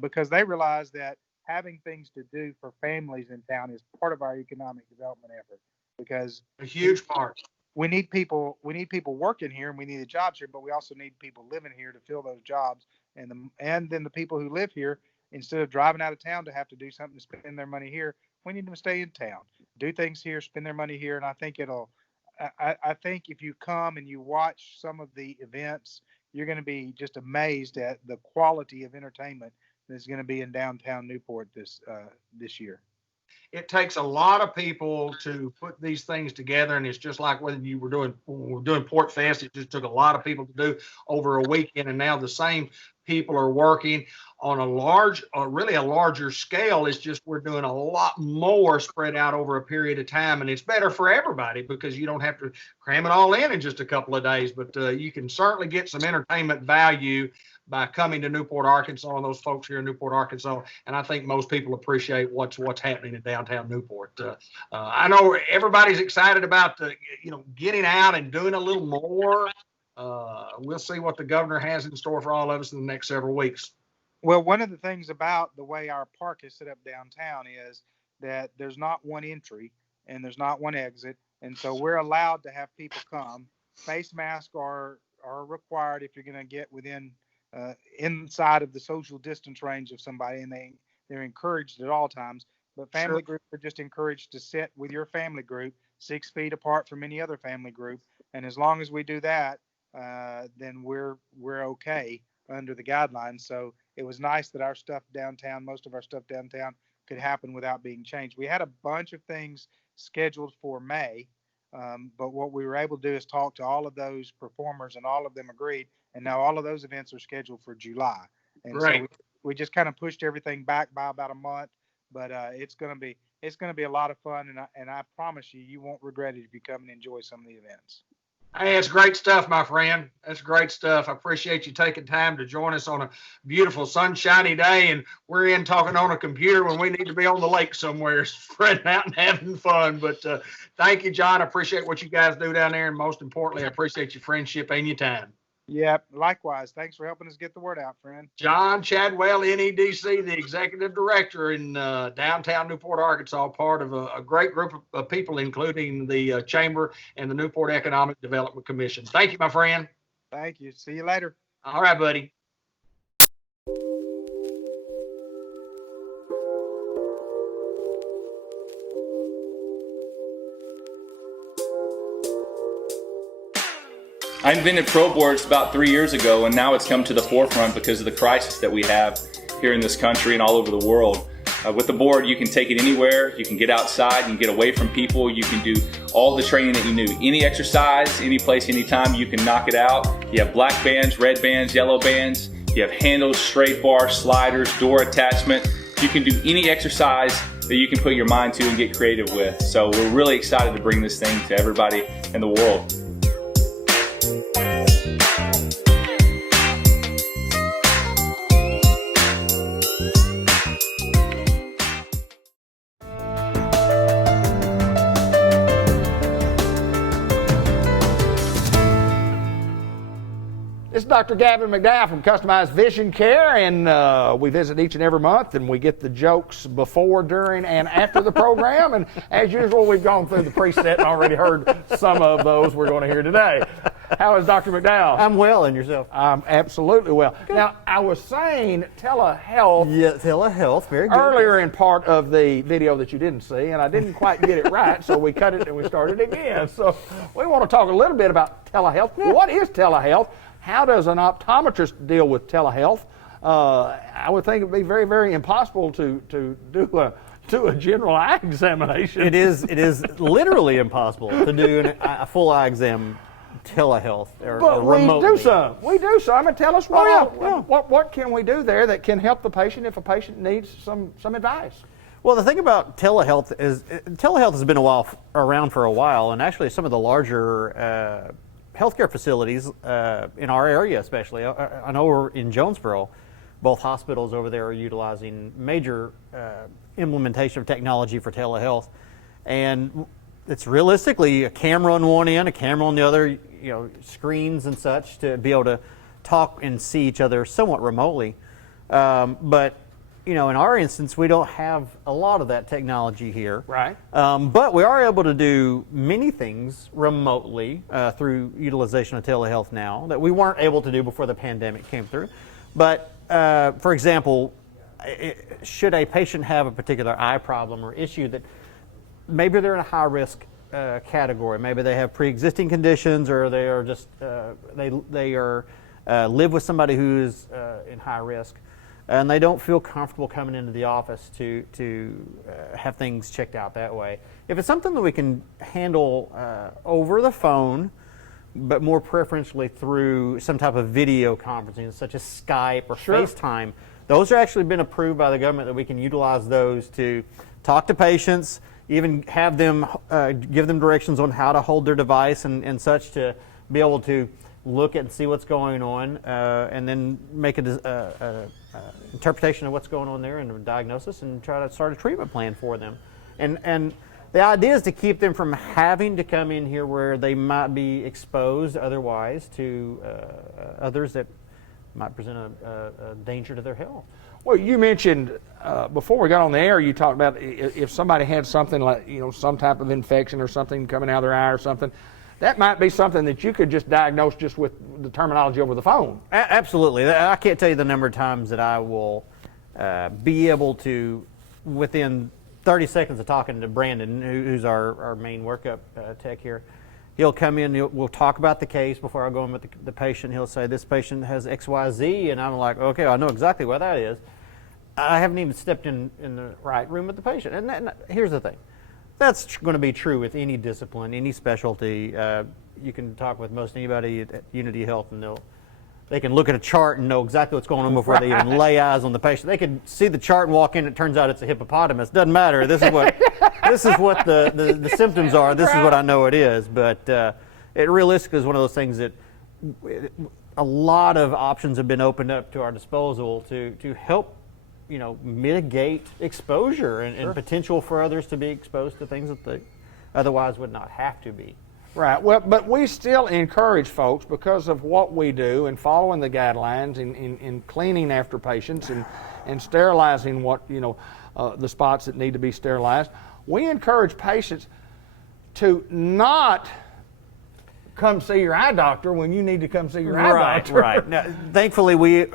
because they realize that having things to do for families in town is part of our economic development effort. Because a huge part. We need people working here, and we need the jobs here, but we also need people living here to fill those jobs. And then the people who live here, instead of driving out of town to have to do something to spend their money here, we need them to stay in town, do things here, spend their money here. And I think I think if you come and you watch some of the events, you're going to be just amazed at the quality of entertainment that's going to be in downtown Newport this year. It takes a lot of people to put these things together, and it's just like when we're doing Port Fest. It just took a lot of people to do over a weekend, and now the same people are working on a large, really a larger scale. It's just we're doing a lot more spread out over a period of time, and it's better for everybody because you don't have to cram it all in just a couple of days. But you can certainly get some entertainment value by coming to Newport, Arkansas, and those folks here in Newport, Arkansas. And I think most people appreciate what's happening in downtown Newport. I know everybody's excited about getting out and doing a little more. We'll see what the governor has in store for all of us in the next several weeks. Well, one of the things about the way our park is set up downtown is that there's not one entry and there's not one exit. And so we're allowed to have people come. Face masks are required if you're going to get within inside of the social distance range of somebody, and they're encouraged at all times. But family groups are just encouraged to sit with your family group 6 feet apart from any other family group. And as long as we do that, then we're okay under the guidelines. So it was nice that our stuff downtown, most of our stuff downtown, could happen without being changed. We had a bunch of things scheduled for May, but what we were able to do is talk to all of those performers, and all of them agreed. And now all of those events are scheduled for July. And so we just kind of pushed everything back by about a month, but it's going to be a lot of fun, and I promise you won't regret it if you come and enjoy some of the events. Hey, it's great stuff, my friend. That's great stuff. I appreciate you taking time to join us on a beautiful sunshiny day, and we're in talking on a computer when we need to be on the lake somewhere, spreading out and having fun. But thank you, John. I appreciate what you guys do down there, and most importantly, I appreciate your friendship and your time. Yep, likewise. Thanks for helping us get the word out, friend. John Chadwell, NEDC, the Executive Director in downtown Newport, Arkansas, part of a great group of people, including the Chamber and the Newport Economic Development Commission. Thank you, my friend. Thank you. See you later. All right, buddy. I invented Pro Boards about 3 years ago, and now it's come to the forefront because of the crisis that we have here in this country and all over the world. With the board, you can take it anywhere, you can get outside, you can get away from people, you can do all the training that you need. Any exercise, any place, anytime, you can knock it out. You have black bands, red bands, yellow bands, you have handles, straight bars, sliders, door attachment. You can do any exercise that you can put your mind to and get creative with. So we're really excited to bring this thing to everybody in the world. This is Dr. Gavin McDowell from CustomEyes Vision Care, and we visit each and every month, and we get the jokes before, during, and after the program. And as usual, we've gone through the preset and already heard some of those we're going to hear today. How is Dr. McDowell? I'm well, and yourself? I'm absolutely well. Good. Now, I was saying telehealth. Yeah, telehealth, very good. Earlier in part of the video that you didn't see, and I didn't quite get it right, so we cut it and we started again. So we want to talk a little bit about telehealth. Yeah. What is telehealth? How does an optometrist deal with telehealth? I would think it would be very, very impossible to do a general eye examination. It is literally impossible to do a full eye exam telehealth or remotely. We do some, and tell us what can we do there that can help the patient if a patient needs some advice. Well, the thing about telehealth is telehealth has been around for a while, and actually some of the larger healthcare facilities in our area, especially. I know we're in Jonesboro. Both hospitals over there are utilizing major implementation of technology for telehealth, and it's realistically a camera on one end, a camera on the other, screens and such to be able to talk and see each other somewhat remotely. But in our instance, we don't have a lot of that technology here. Right. But we are able to do many things remotely through utilization of telehealth now that we weren't able to do before the pandemic came through. But for example, should a patient have a particular eye problem or issue that maybe they're in a high risk category, maybe they have pre-existing conditions, or they are just they are live with somebody who is in high risk, and they don't feel comfortable coming into the office to have things checked out that way. If it's something that we can handle over the phone but more preferentially through some type of video conferencing, such as Skype or FaceTime. Those are actually been approved by the government that we can utilize those to talk to patients, even have them give them directions on how to hold their device and such, to be able to look at and see what's going on, and then make a interpretation of what's going on there and a diagnosis, and try to start a treatment plan for them. And the idea is to keep them from having to come in here where they might be exposed otherwise to others that might present a danger to their health. Well, you mentioned before we got on the air, you talked about if somebody had something like, some type of infection or something coming out of their eye or something, that might be something that you could just diagnose just with the terminology over the phone. Absolutely. I can't tell you the number of times that I will be able to, within 30 seconds of talking to Brandon, who's our main workup tech here, he'll come in, we'll talk about the case before I go in with the patient. He'll say, this patient has XYZ, and I'm like, okay, I know exactly what that is. I haven't even stepped in the right room with the patient. And here's the thing. That's going to be true with any discipline, any specialty. You can talk with most anybody at Unity Health, and they can look at a chart and know exactly what's going on before they even lay eyes on the patient. They can see the chart and walk in, it turns out it's a hippopotamus. Doesn't matter. This is what the symptoms are. This is what I know it is. But it realistically is one of those things that a lot of options have been opened up to our disposal to help mitigate exposure and potential for others to be exposed to things that they otherwise would not have to be. Right. Well, but we still encourage folks, because of what we do and following the guidelines in cleaning after patients and sterilizing the spots that need to be sterilized. We encourage patients to not come see your eye doctor when you need to come see your eye doctor. Right. Now, thankfully,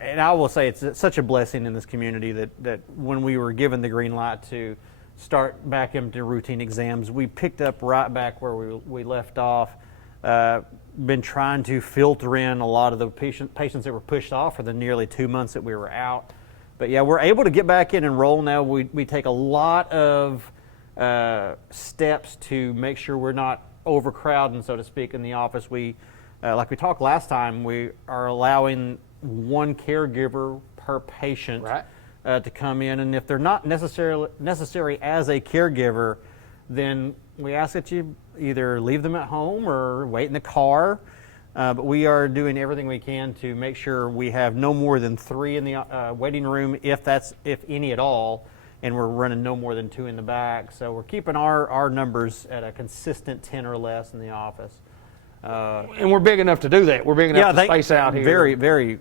and I will say it's such a blessing in this community that when we were given the green light to start back into routine exams, we picked up right back where we left off. Been trying to filter in a lot of the patients that were pushed off for the nearly 2 months that we were out. But yeah, we're able to get back in and roll now. We take a lot of steps to make sure we're not overcrowding, so to speak, in the office. We, like we talked last time, we are allowing one caregiver per patient to come in, and if they're not necessary as a caregiver, then we ask that you either leave them at home or wait in the car. But we are doing everything we can to make sure we have no more than 3 in the waiting room, if any at all, and we're running no more than 2 in the back. So we're keeping our numbers at a consistent 10 or less in the office. And we're big enough to do that. We're big enough to space out here. Very, very.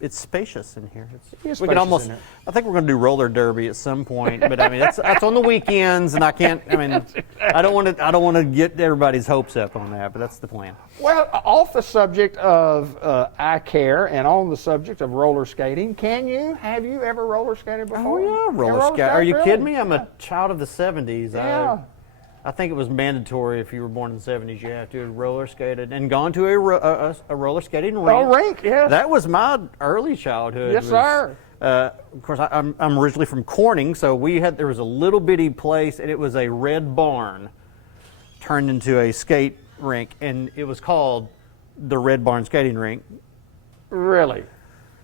It's spacious in here. We can almost. I think we're going to do roller derby at some point, but I mean that's on the weekends, and I can't. I mean, I don't want to get everybody's hopes up on that, but that's the plan. Well, off the subject of eye care and on the subject of roller skating, have you ever roller skated before? Oh yeah, roller skate. Are you kidding me? I'm a child of the '70s. Yeah. I think it was mandatory if you were born in the '70s. You have to have roller skated and gone to a roller skating rink. Oh, rink, yeah. That was my early childhood. Yes, sir. Of course, I'm originally from Corning, so there was a little bitty place, and it was a red barn turned into a skate rink, and it was called the Red Barn Skating Rink. Really?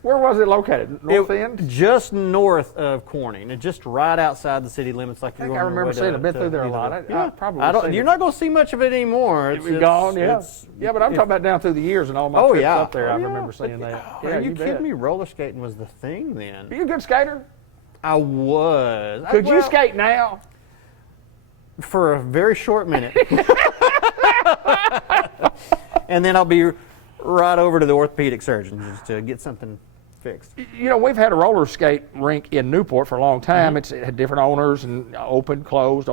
Where was it located? North end? Just north of Corning, and just right outside the city limits. Like I think I remember seeing it. I've been through there a lot. You're not going to see much of it anymore. It's gone, yeah. But I'm talking about down through the years and all my trips up there. I remember seeing that. Are you kidding me? Roller skating was the thing then. Are you a good skater? I was. Could you skate now? For a very short minute. And then I'll be right over to the orthopedic surgeon just to get something fixed. We've had a roller skate rink in Newport for a long time. It had different owners and open, closed,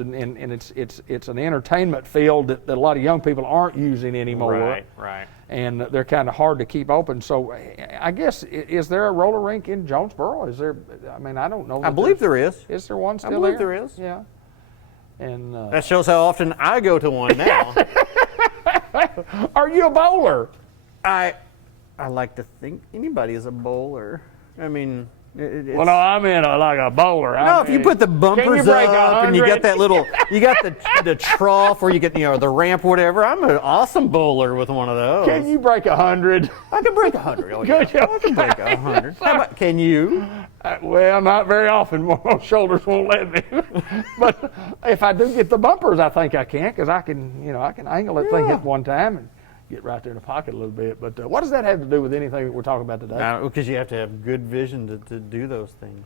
and it's an entertainment field that a lot of young people aren't using anymore. Right. And they're kind of hard to keep open. So I guess, is there a roller rink in Jonesboro? Is there? I mean, I don't know. I believe there is. Is there one still there? I believe there is. Yeah. And that shows how often I go to one now. Are you a bowler? I like to think anybody is a bowler. I mean, Well, no, I'm in like a bowler. No, if you put the bumpers up and you got that little, you got the trough where you get the ramp, whatever. I'm an awesome bowler with one of those. Can you break 100? I can break 100. Oh, yeah. I can break 100. How about, can you? Well, not very often. Most shoulders won't let me. But if I do get the bumpers, I think I can, because I can, I can angle that thing at one time and get right there in the pocket a little bit. But what does that have to do with anything that we're talking about today? Because you have to have good vision to do those things.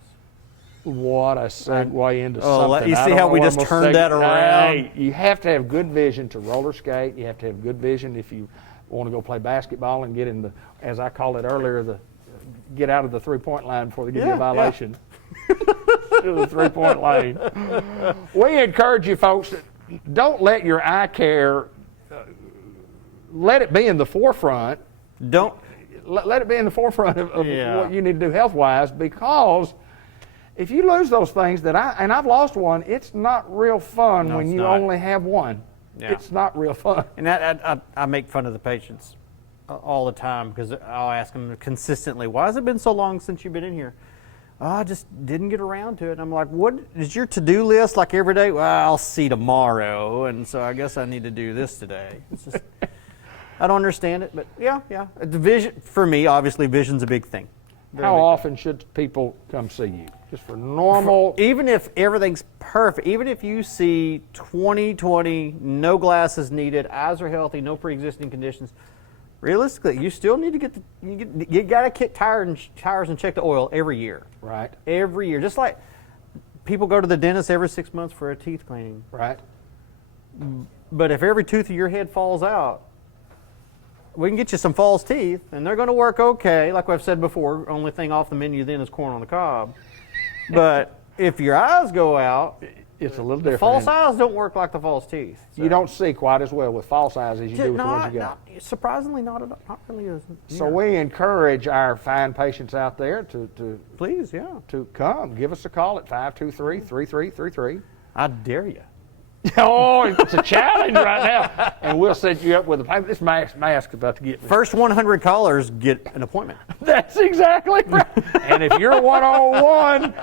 What a segue into something. You see how we just turned that around? Hey, you have to have good vision to roller skate. You have to have good vision if you want to go play basketball and get in the, as I called it earlier, get out of the three-point line before they give you a violation. To the three-point lane. We encourage you folks, don't let your eye care, let it be in the forefront. Don't let it be in the forefront of what you need to do health-wise, because if you lose those things and I've lost one, it's not real fun when you only have one. Yeah. It's not real fun. And I make fun of the patients all the time, because I'll ask them consistently, why has it been so long since you've been in here? Oh, I just didn't get around to it. And I'm like, what is your to-do list like every day? Well, I'll see tomorrow, and so I guess I need to do this today. It's just, I don't understand it, but yeah. The vision, for me, obviously, vision's a big thing. How often should people come see you? Just for normal? Even if everything's perfect, even if you see 20/20, no glasses needed, eyes are healthy, no pre-existing conditions, realistically, you still need to you got to kick tires and check the oil every year. Right. Every year. Just like people go to the dentist every 6 months for a teeth cleaning. Right. But if every tooth of your head falls out, we can get you some false teeth, and they're going to work okay. Like I've said before, only thing off the menu then is corn on the cob. But if your eyes go out, it's a little different. The false eyes don't work like the false teeth. So. You don't see quite as well with false eyes as you do with the ones you got. Surprisingly, not really. So we encourage our fine patients out there to please, to come. Give us a call at 523-3333. I dare you. Oh, it's a challenge right now. And we'll set you up with a this mask about to get me. First 100 callers get an appointment. That's exactly right. And if you're 101,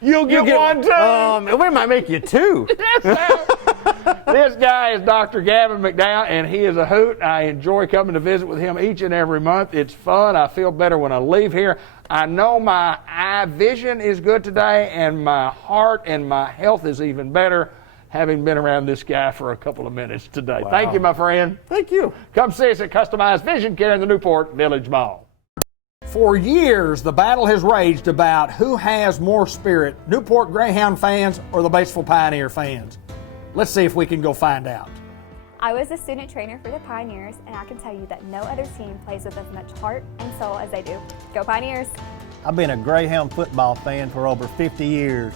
you'll get one too. We might make you two. This guy is Dr. Gavin McDowell, and he is a hoot. I enjoy coming to visit with him each and every month. It's fun. I feel better when I leave here. I know my eye vision is good today, and my heart and my health is even better, having been around this guy for a couple of minutes today. Wow. Thank you, my friend. Thank you. Come see us at CustomEyes Vision Care in the Newport Village Mall. For years, the battle has raged about who has more spirit, Newport Greyhound fans or the Batesville Pioneer fans. Let's see if we can go find out. I was a student trainer for the Pioneers, and I can tell you that no other team plays with as much heart and soul as they do. Go Pioneers! I've been a Greyhound football fan for over 50 years.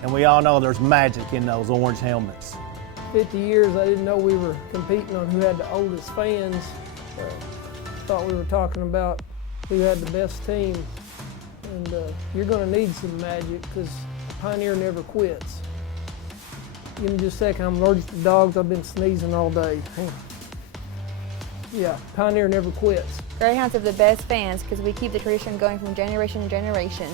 And we all know there's magic in those orange helmets. 50 years, I didn't know we were competing on who had the oldest fans. Thought we were talking about who had the best team. And you're going to need some magic, because Pioneer never quits. Give me just a second. I'm allergic to dogs. I've been sneezing all day. Yeah, Pioneer never quits. Greyhounds have the best fans because we keep the tradition going from generation to generation.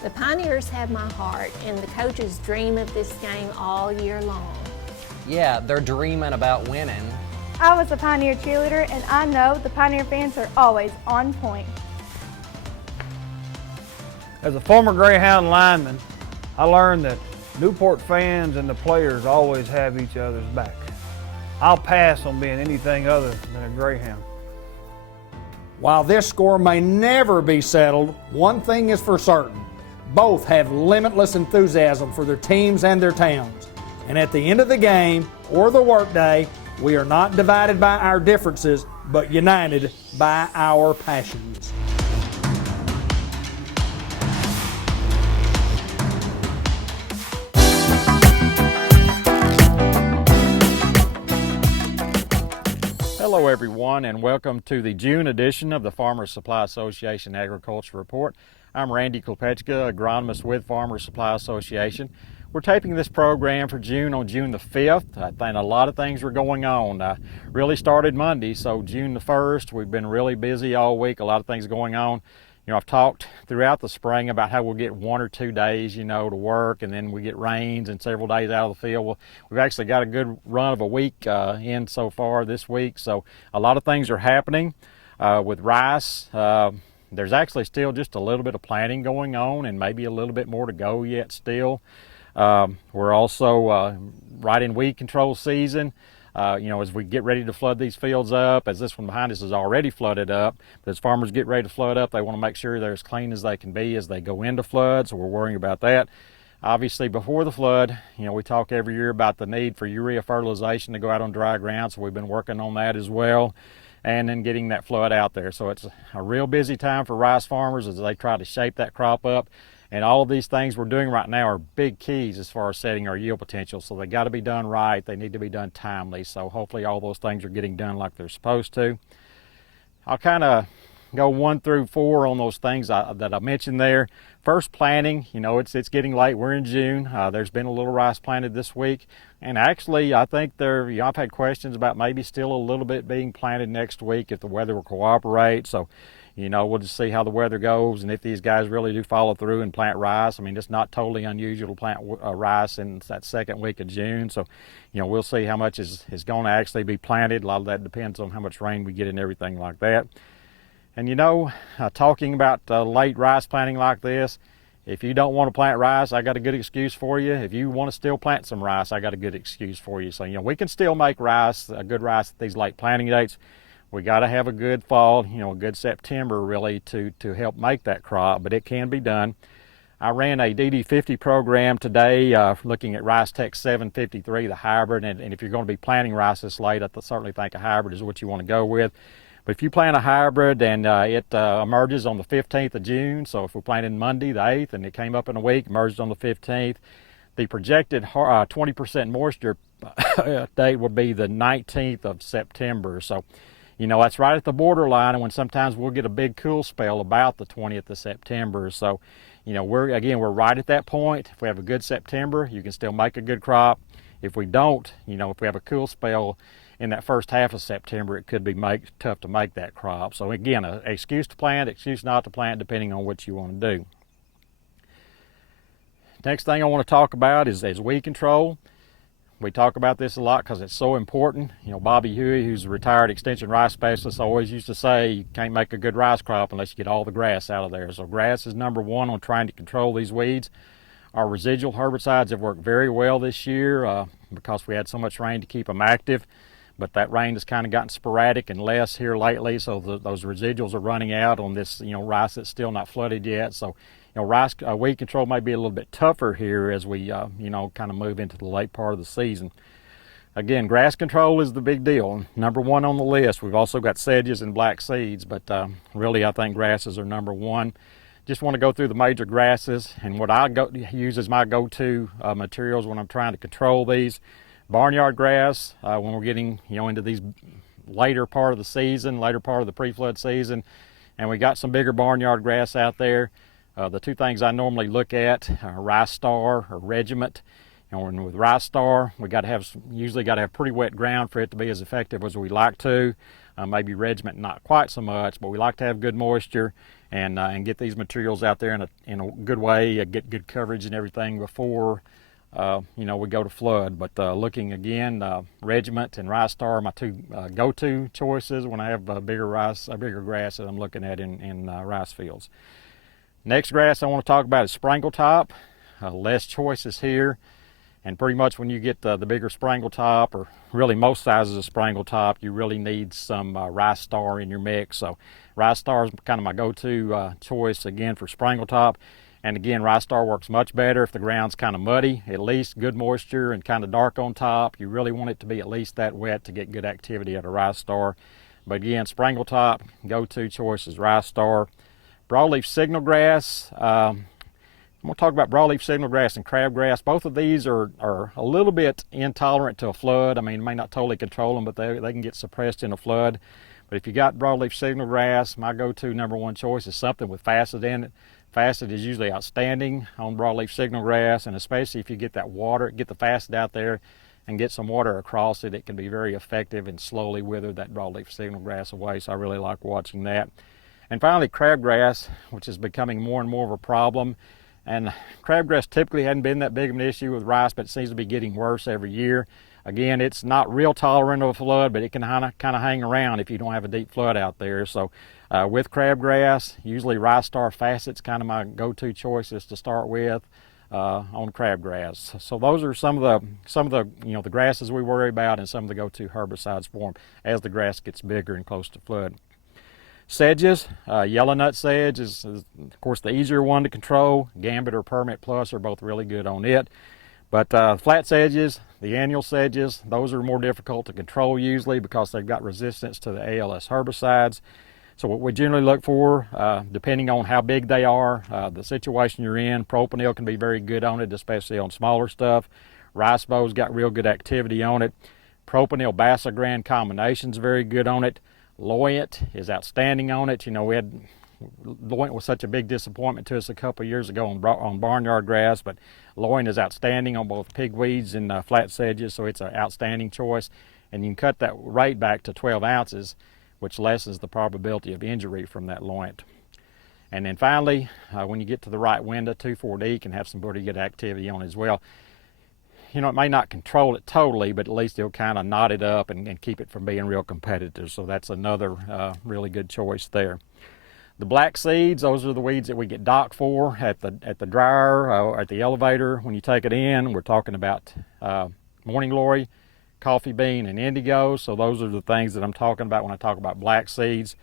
The Pioneers have my heart, and the coaches dream of this game all year long. Yeah, they're dreaming about winning. I was a Pioneer cheerleader, and I know the Pioneer fans are always on point. As a former Greyhound lineman, I learned that Newport fans and the players always have each other's back. I'll pass on being anything other than a Greyhound. While this score may never be settled, one thing is for certain. Both have limitless enthusiasm for their teams and their towns. And at the end of the game or the workday, we are not divided by our differences, but united by our passions. Hello everyone, and welcome to the June edition of the Farmers Supply Association Agriculture Report. I'm Randy Klepechka, agronomist with Farmers Supply Association. We're taping this program for June on June the 5th. I think a lot of things were going on. Really started Monday, so June the 1st, we've been really busy all week, a lot of things going on I've talked throughout the spring about how we'll get 1 or 2 days, to work, and then we get rains and several days out of the field. Well, we've actually got a good run of a week in so far this week, so a lot of things are happening with rice. There's actually still just a little bit of planting going on and maybe a little bit more to go yet still. We're also right in weed control season. As we get ready to flood these fields up, as this one behind us is already flooded up, but as farmers get ready to flood up, they want to make sure they're as clean as they can be as they go into flood, so we're worrying about that. Obviously, before the flood, we talk every year about the need for urea fertilization to go out on dry ground, so we've been working on that as well, and then getting that flood out there. So it's a real busy time for rice farmers as they try to shape that crop up. And all of these things we're doing right now are big keys as far as setting our yield potential. So they got to be done right. They need to be done timely. So hopefully all those things are getting done like they're supposed to. I'll kind of go 1 through 4 on those things that I mentioned there. First, planting. It's getting late. We're in June. There's been a little rice planted this week. And actually, I think I've had questions about maybe still a little bit being planted next week if the weather will cooperate. So we'll just see how the weather goes and if these guys really do follow through and plant rice. I mean, it's not totally unusual to plant rice in that second week of June. So, we'll see how much is going to actually be planted. A lot of that depends on how much rain we get and everything like that. And talking about late rice planting like this, if you don't want to plant rice, I got a good excuse for you. If you want to still plant some rice, I got a good excuse for you. So, we can still make rice, a good rice at these late planting dates. We got to have a good fall, a good September really to help make that crop, but it can be done. I ran a DD50 program today looking at Rice Tech 753, the hybrid, and if you're going to be planting rice this late, I certainly think a hybrid is what you want to go with. But if you plant a hybrid and it emerges on the 15th of June, so if we planted Monday the 8th and it came up in a week, emerged on the 15th, the projected 20% moisture date would be the 19th of September. So, that's right at the borderline, and when sometimes we'll get a big cool spell about the 20th of September. So, we're right at that point. If we have a good September, you can still make a good crop. If we don't, if we have a cool spell in that first half of September, it could be tough to make that crop. So again, an excuse to plant, excuse not to plant, depending on what you want to do. Next thing I want to talk about is weed control. We talk about this a lot because it's so important. Bobby Huey, who's a retired extension rice specialist, always used to say you can't make a good rice crop unless you get all the grass out of there. So grass is number one on trying to control these weeds. Our residual herbicides have worked very well this year because we had so much rain to keep them active. But that rain has kind of gotten sporadic and less here lately, so those residuals are running out on this, rice that's still not flooded yet. So, rice weed control may be a little bit tougher here as we, kind of move into the late part of the season. Again, grass control is the big deal. Number one on the list. We've also got sedges and black seeds, but really I think grasses are number one. Just want to go through the major grasses and what I use as my go-to materials when I'm trying to control these. Barnyard grass, when we're getting into these later part of the season, later part of the pre-flood season, and we got some bigger barnyard grass out there. The two things I normally look at are Rice Star or Regiment. And with Rice Star, we usually got to have pretty wet ground for it to be as effective as we like to. Maybe Regiment not quite so much, but we like to have good moisture and get these materials out there in a good way, get good coverage and everything before we go to flood. But looking again, Regiment and Rice Star are my two go-to choices when I have bigger grass that I'm looking at in rice fields. Next grass I want to talk about is Sprangle Top. Less choices here, and pretty much when you get the bigger Sprangle Top, or really most sizes of Sprangle Top, you really need some Rice Star in your mix. So Rice Star is kind of my go-to choice again for Sprangle Top. And again, Rice Star works much better if the ground's kind of muddy, at least good moisture and kind of dark on top. You really want it to be at least that wet to get good activity out of Rice Star. But again, Sprangle Top, go-to choice is Rice Star. Broadleaf signal grass. I'm going to talk about broadleaf signal grass and crabgrass. Both of these are a little bit intolerant to a flood. I mean, may not totally control them, but they can get suppressed in a flood. But if you got broadleaf signal grass, my go-to number one choice is something with facet in it. Facet is usually outstanding on broadleaf signal grass, and especially if you get that water, get the facet out there and get some water across it, it can be very effective and slowly wither that broadleaf signal grass away. So I really like watching that. And finally, crabgrass, which is becoming more and more of a problem. And crabgrass typically hadn't been that big of an issue with rice, but it seems to be getting worse every year. Again, it's not real tolerant of a flood, but it can kind of hang around if you don't have a deep flood out there. So with crabgrass, usually rice star facet's kind of my go-to choices to start with on crabgrass. So those are some of the the grasses we worry about and some of the go-to herbicides for them as the grass gets bigger and close to flood. Sedges, yellow nut sedge is of course the easier one to control. Gambit or Permit Plus are both really good on it. But flat sedges, the annual sedges, those are more difficult to control usually because they've got resistance to the ALS herbicides. So what we generally look for, depending on how big they are, the situation you're in, propanil can be very good on it, especially on smaller stuff. Rice bow's got real good activity on it. Propanil Basagran combination's very good on it. Loyant is outstanding on it. Loyant was such a big disappointment to us a couple of years ago on barnyard grass, but Loyant is outstanding on both pigweeds and flat sedges, so it's an outstanding choice. And you can cut that rate back to 12 ounces, which lessens the probability of injury from that Loyant. And then finally, when you get to the right window, 2,4-D can have some pretty good activity on it as well. It may not control it totally, but at least it'll kind of knot it up and keep it from being real competitive. So that's another really good choice there. The black seeds, those are the weeds that we get docked for at the dryer or at the elevator when you take it in. We're talking about morning glory, coffee bean, and indigo. So those are the things that I'm talking about when I talk about black seeds.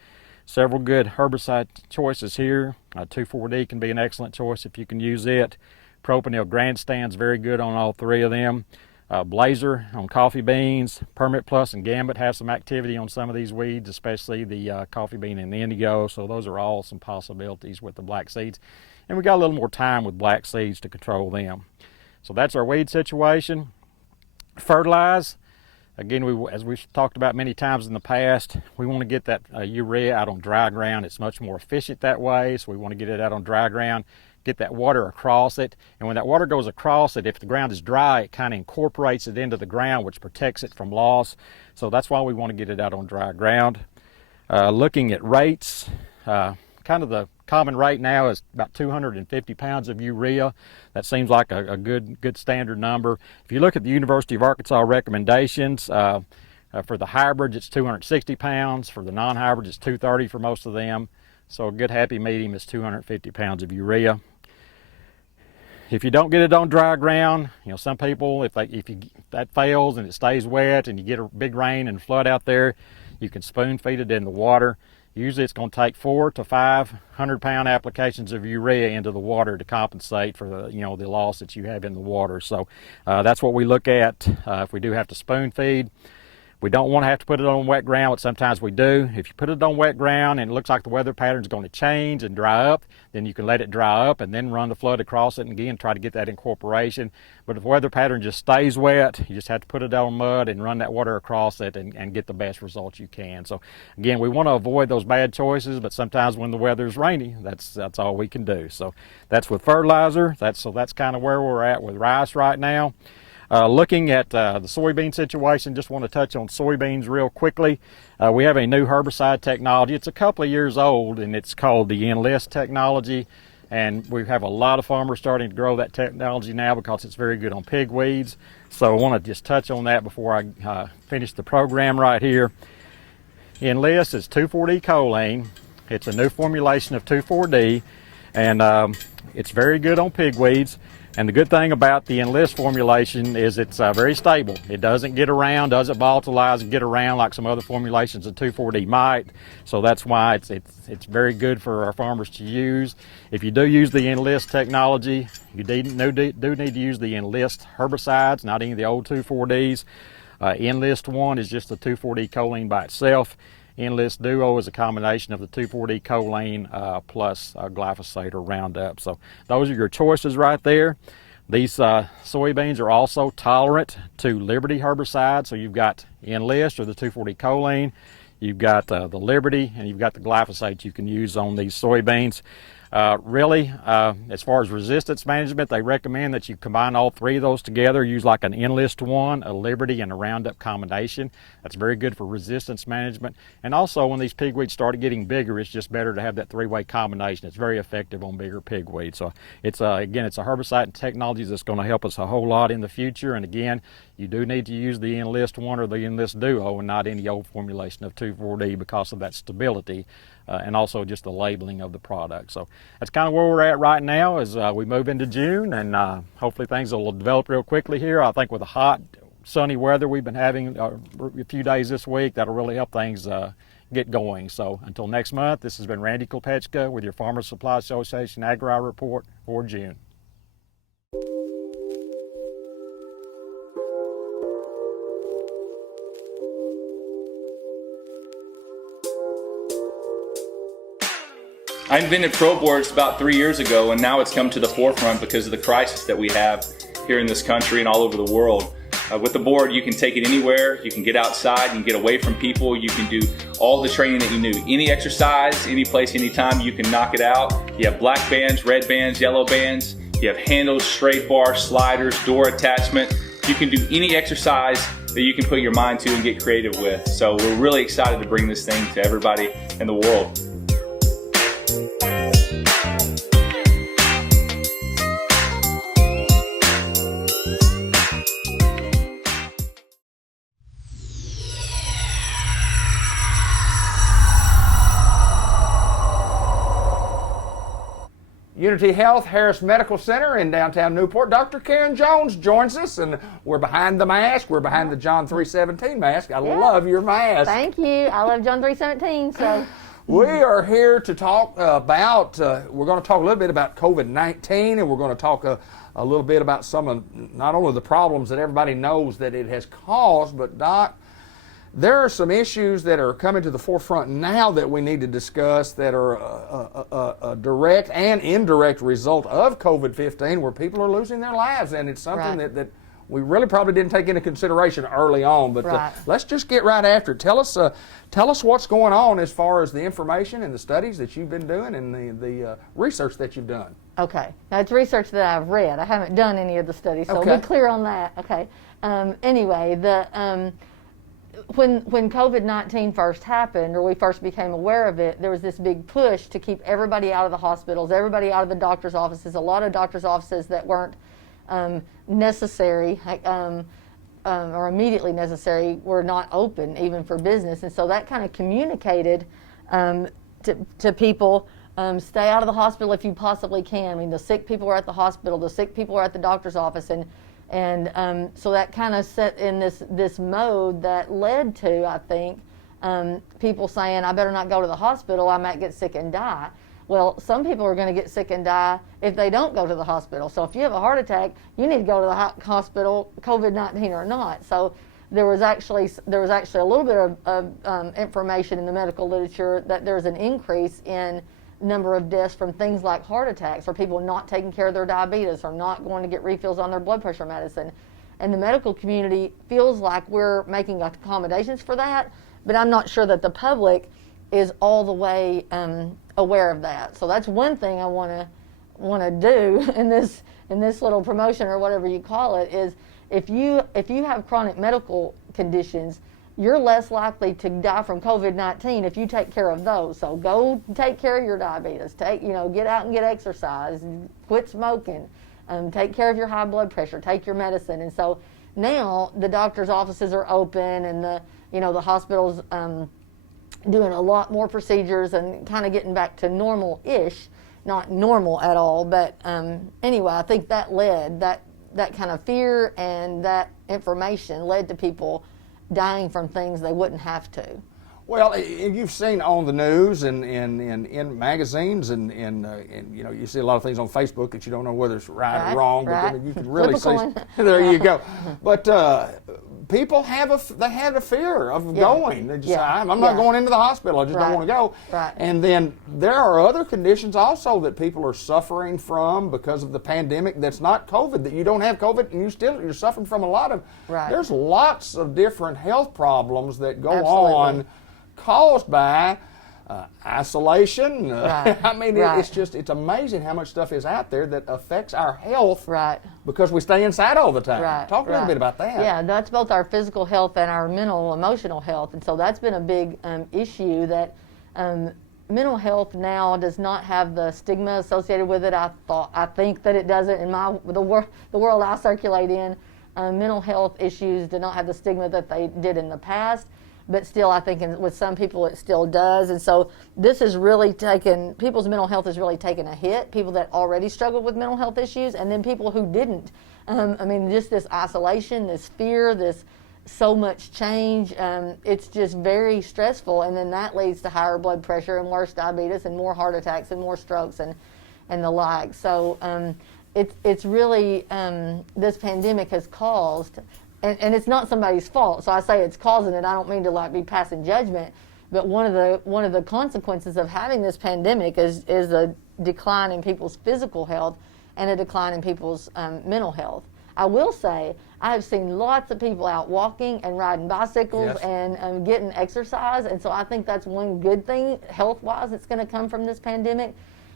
Several good herbicide choices here. 2,4-D can be an excellent choice if you can use it. Propanil Grandstand's very good on all three of them. Blazer on coffee beans, Permit Plus and Gambit have some activity on some of these weeds, especially the coffee bean and the indigo. So those are all some possibilities with the black seeds. And we got a little more time with black seeds to control them. So that's our weed situation. Fertilize. Again, as we've talked about many times in the past, we want to get that urea out on dry ground. It's much more efficient that way, so we want to get it out on dry ground, get that water across it. And when that water goes across it, if the ground is dry, it kind of incorporates it into the ground, which protects it from loss. So that's why we want to get it out on dry ground. Looking at rates, kind of the common rate now is about 250 pounds of urea. That seems like a good standard number. If you look at the University of Arkansas recommendations, for the hybrids it's 260 pounds, for the non-hybrids it's 230 for most of them. So a good happy medium is 250 pounds of urea. If you don't get it on dry ground, some people, if that fails and it stays wet and you get a big rain and flood out there, you can spoon feed it in the water. Usually it's going to take 4 to 5 100-pound applications of urea into the water to compensate for the loss that you have in the water. So that's what we look at if we do have to spoon feed. We don't want to have to put it on wet ground, but sometimes we do. If you put it on wet ground and it looks like the weather pattern is going to change and dry up, then you can let it dry up and then run the flood across it and again try to get that incorporation. But if the weather pattern just stays wet, you just have to put it on mud and run that water across it and get the best results you can. So again, we want to avoid those bad choices, but sometimes when the weather is rainy, that's all we can do. So that's with fertilizer. That's kind of where we're at with rice right now. Looking at the soybean situation, just want to touch on soybeans real quickly. We have a new herbicide technology. It's a couple of years old and it's called the Enlist technology, and we have a lot of farmers starting to grow that technology now because it's very good on pigweeds. So I want to just touch on that before I finish the program right here. Enlist is 2,4-D choline. It's a new formulation of 2,4-D, and it's very good on pigweeds. And the good thing about the Enlist formulation is it's very stable. It doesn't get around, doesn't volatilize and get around like some other formulations of 2,4-D might. So that's why it's very good for our farmers to use. If you do use the Enlist technology, you do need to use the Enlist herbicides, not any of the old 2,4-Ds. Enlist 1 is just the 2,4-D choline by itself. Enlist Duo is a combination of the 2,4-D choline plus glyphosate or Roundup. So those are your choices right there. These soybeans are also tolerant to Liberty herbicide. So you've got Enlist or the 2,4-D choline, you've got the Liberty, and you've got the glyphosate you can use on these soybeans. Really, as far as resistance management, they recommend that you combine all three of those together. Use like an Enlist 1, a Liberty, and a Roundup combination. That's very good for resistance management. And also, when these pigweeds start getting bigger, it's just better to have that three-way combination. It's very effective on bigger pigweeds. So it's again, it's a herbicide and technology that's going to help us a whole lot in the future. And again, you do need to use the Enlist 1 or the Enlist Duo and not any old formulation of 2,4-D because of that stability. And also just the labeling of the product. So that's kind of where we're at right now as we move into June, and hopefully things will develop real quickly here. I think with the hot, sunny weather we've been having a few days this week, that'll really help things get going. So until next month, this has been Randy Kopechka with your Farmers Supply Association Agri Report for June. I invented Pro Boards about 3 years ago, and now it's come to the forefront because of the crisis that we have here in this country and all over the world. With the board, you can take it anywhere, you can get outside, you can get away from people, you can do all the training that you need. Any exercise, any place, anytime, you can knock it out. You have black bands, red bands, yellow bands, you have handles, straight bars, sliders, door attachment. You can do any exercise that you can put your mind to and get creative with. So we're really excited to bring this thing to everybody in the world. Unity Health Harris Medical Center in downtown Newport. Dr. Karen Jones joins us, and we're behind the mask. We're behind the John 3:17 mask. I love your mask. Thank you. I love John 3:17. So we are here to talk about, we're going to talk a little bit about COVID-19, and we're going to talk a little bit about some of not only the problems that everybody knows that it has caused, but Doc, there are some issues that are coming to the forefront now that we need to discuss that are a direct and indirect result of COVID-15 where people are losing their lives, and it's something that we really probably didn't take into consideration early on, but let's just get right after it. Tell us what's going on as far as the information and the studies that you've been doing and the research that you've done. Okay. Now, it's research that I've read. I haven't done any of the studies, so be clear on that. Okay. Anyway, when COVID-19 first happened, or we first became aware of it, there was this big push to keep everybody out of the hospitals, everybody out of the doctor's offices. A lot of doctor's offices that weren't necessary or immediately necessary were not open even for business. And so that kind of communicated to people, stay out of the hospital if you possibly can. I mean, the sick people are at the hospital, the sick people are at the doctor's office, and so that kind of set in this mode that led to, I think, people saying, I better not go to the hospital, I might get sick and die. Well, some people are going to get sick and die if they don't go to the hospital. So if you have a heart attack, you need to go to the hospital, COVID-19 or not. So there was actually a little bit of information in the medical literature that there's an increase in number of deaths from things like heart attacks, or people not taking care of their diabetes, or not going to get refills on their blood pressure medicine. And the medical community feels like we're making accommodations for that, but I'm not sure that the public is all the way aware of that. So that's one thing I want to do in this little promotion, or whatever you call it, is if you have chronic medical conditions, you're less likely to die from COVID-19 if you take care of those. So go take care of your diabetes. Get out and get exercise. Quit smoking. Take care of your high blood pressure. Take your medicine. And so now the doctor's offices are open, and the hospitals doing a lot more procedures and kind of getting back to normal-ish. Not normal at all, but anyway, I think that kind of fear and that information led to people dying from things they wouldn't have to. Well, you've seen on the news and in magazines and you see a lot of things on Facebook that you don't know whether it's right or wrong, but then you can really see. There you go. But people have a fear of going. They just say, I'm not going into the hospital. I just don't want to go. And then there are other conditions also that people are suffering from because of the pandemic. That's not COVID. That you don't have COVID and you're suffering from a lot of. There's lots of different health problems that go on caused by isolation. Right. I mean, Right. it's amazing how much stuff is out there that affects our health. Right. Because we stay inside all the time. Right. Talk a little right. bit about that. Yeah, that's both our physical health and our mental, emotional health, and so that's been a big issue that. Mental health now does not have the stigma associated with it. I think that it doesn't. In the world I circulate in, mental health issues do not have the stigma that they did in the past. But still, I think with some people it still does. And so this has really people's mental health has really taken a hit. People that already struggled with mental health issues, and then people who didn't. I mean, just this isolation, this fear, this so much change, it's just very stressful, and then that leads to higher blood pressure and worse diabetes and more heart attacks and more strokes and the like. So it's really this pandemic has caused, and it's not somebody's fault. So I say it's causing it. I don't mean to be passing judgment, but one of the consequences of having this pandemic is a decline in people's physical health and a decline in people's mental health. I will say I have seen lots of people out walking and riding bicycles and getting exercise, and so I think that's one good thing health-wise that's going to come from this pandemic,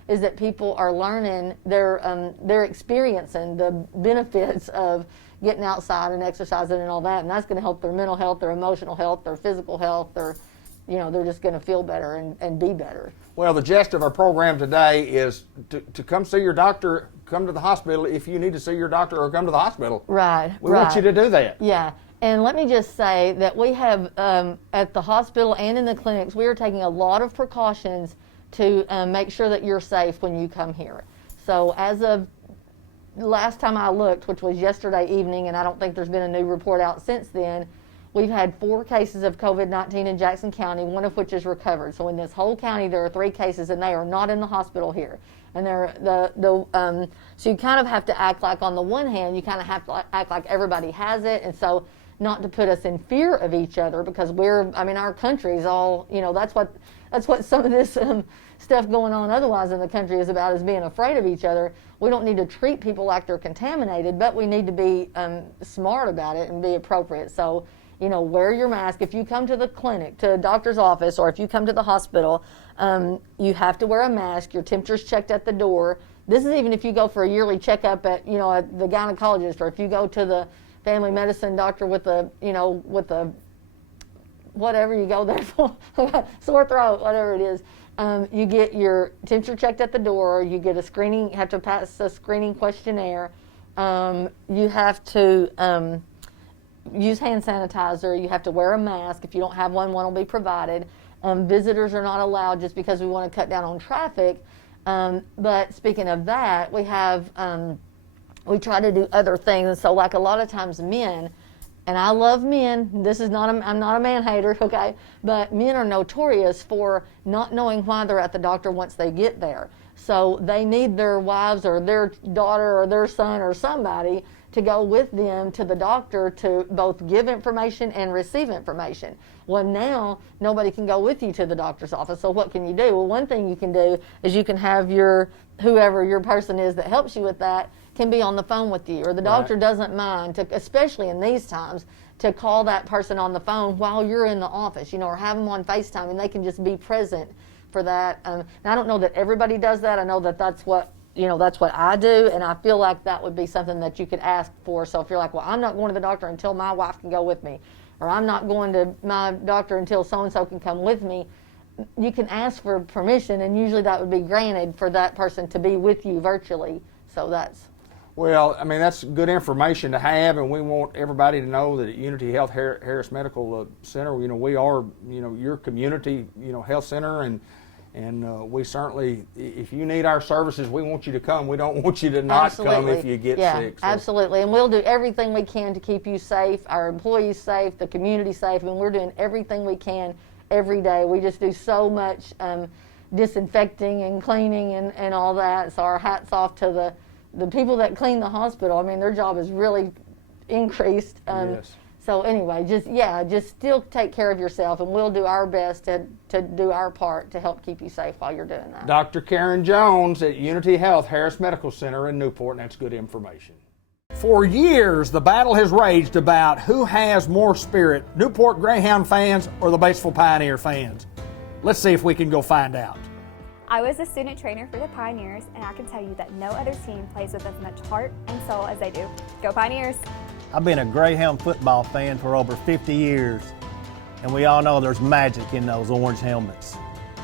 is that people are learning, they're experiencing the benefits of getting outside and exercising and all that, and that's going to help their mental health, their emotional health, their physical health, they're just going to feel better and be better. Well, the gist of our program today is to come see your doctor, come to the hospital if you need to see your doctor, or come to the hospital. Right. We want you to do that. Yeah. And let me just say that we have, at the hospital and in the clinics, we are taking a lot of precautions to make sure that you're safe when you come here. So as of last time I looked, which was yesterday evening, and I don't think there's been a new report out since then, we've had 4 cases of COVID-19 in Jackson County, one of which is recovered. So in this whole county, there are 3 cases, and they are not in the hospital here. And so you kind of have to act like, on the one hand, you kind of have to act like everybody has it, and so not to put us in fear of each other, because our country's all, that's what some of this stuff going on otherwise in the country is about, is being afraid of each other. We don't need to treat people like they're contaminated, but we need to be smart about it and be appropriate. So, wear your mask. If you come to the clinic, to a doctor's office, or if you come to the hospital, you have to wear a mask. Your temperature's checked at the door. This is even if you go for a yearly checkup at the gynecologist, or if you go to the family medicine doctor with the whatever you go there for, sore throat, whatever it is. You get your temperature checked at the door. You get have to pass a screening questionnaire. You have to use hand sanitizer. You have to wear a mask. If you don't have one will be provided. Visitors are not allowed, just because we want to cut down on traffic. But speaking of that, we try to do other things. And so, like, a lot of times men, and I love men, I'm not a man hater, okay? But men are notorious for not knowing why they're at the doctor once they get there. So they need their wives or their daughter or their son or somebody to go with them to the doctor to both give information and receive information. Well, now nobody can go with you to the doctor's office, so what can you do? Well, one thing you can do is you can have whoever your person is that helps you with that can be on the phone with you, or the doctor doesn't mind, especially in these times, to call that person on the phone while you're in the office, or have them on FaceTime, and they can just be present for that. And I don't know that everybody does that. I know that that's what I do, and I feel like that would be something that you could ask for. So if you're like, well, I'm not going to the doctor until my wife can go with me, or I'm not going to my doctor until so-and-so can come with me, you can ask for permission, and usually that would be granted for that person to be with you virtually. So that's... Well, that's good information to have, and we want everybody to know that at Unity Health Harris Medical Center, we are, your community, health center, and we certainly, if you need our services, we want you to come. We don't want you to not come if you get sick. So. Absolutely, and we'll do everything we can to keep you safe, our employees safe, the community safe, and we're doing everything we can every day. We just do so much disinfecting and cleaning and all that, so our hats off to the people that clean the hospital. Their job is really increased. Yes. So anyway, just still take care of yourself, and we'll do our best to do our part to help keep you safe while you're doing that. Dr. Karen Jones at Unity Health Harris Medical Center in Newport, and that's good information. For years, the battle has raged about who has more spirit, Newport Greyhound fans or the Batesville Pioneer fans. Let's see if we can go find out. I was a student trainer for the Pioneers, and I can tell you that no other team plays with as much heart and soul as they do. Go Pioneers! I've been a Greyhound football fan for over 50 years, and we all know there's magic in those orange helmets.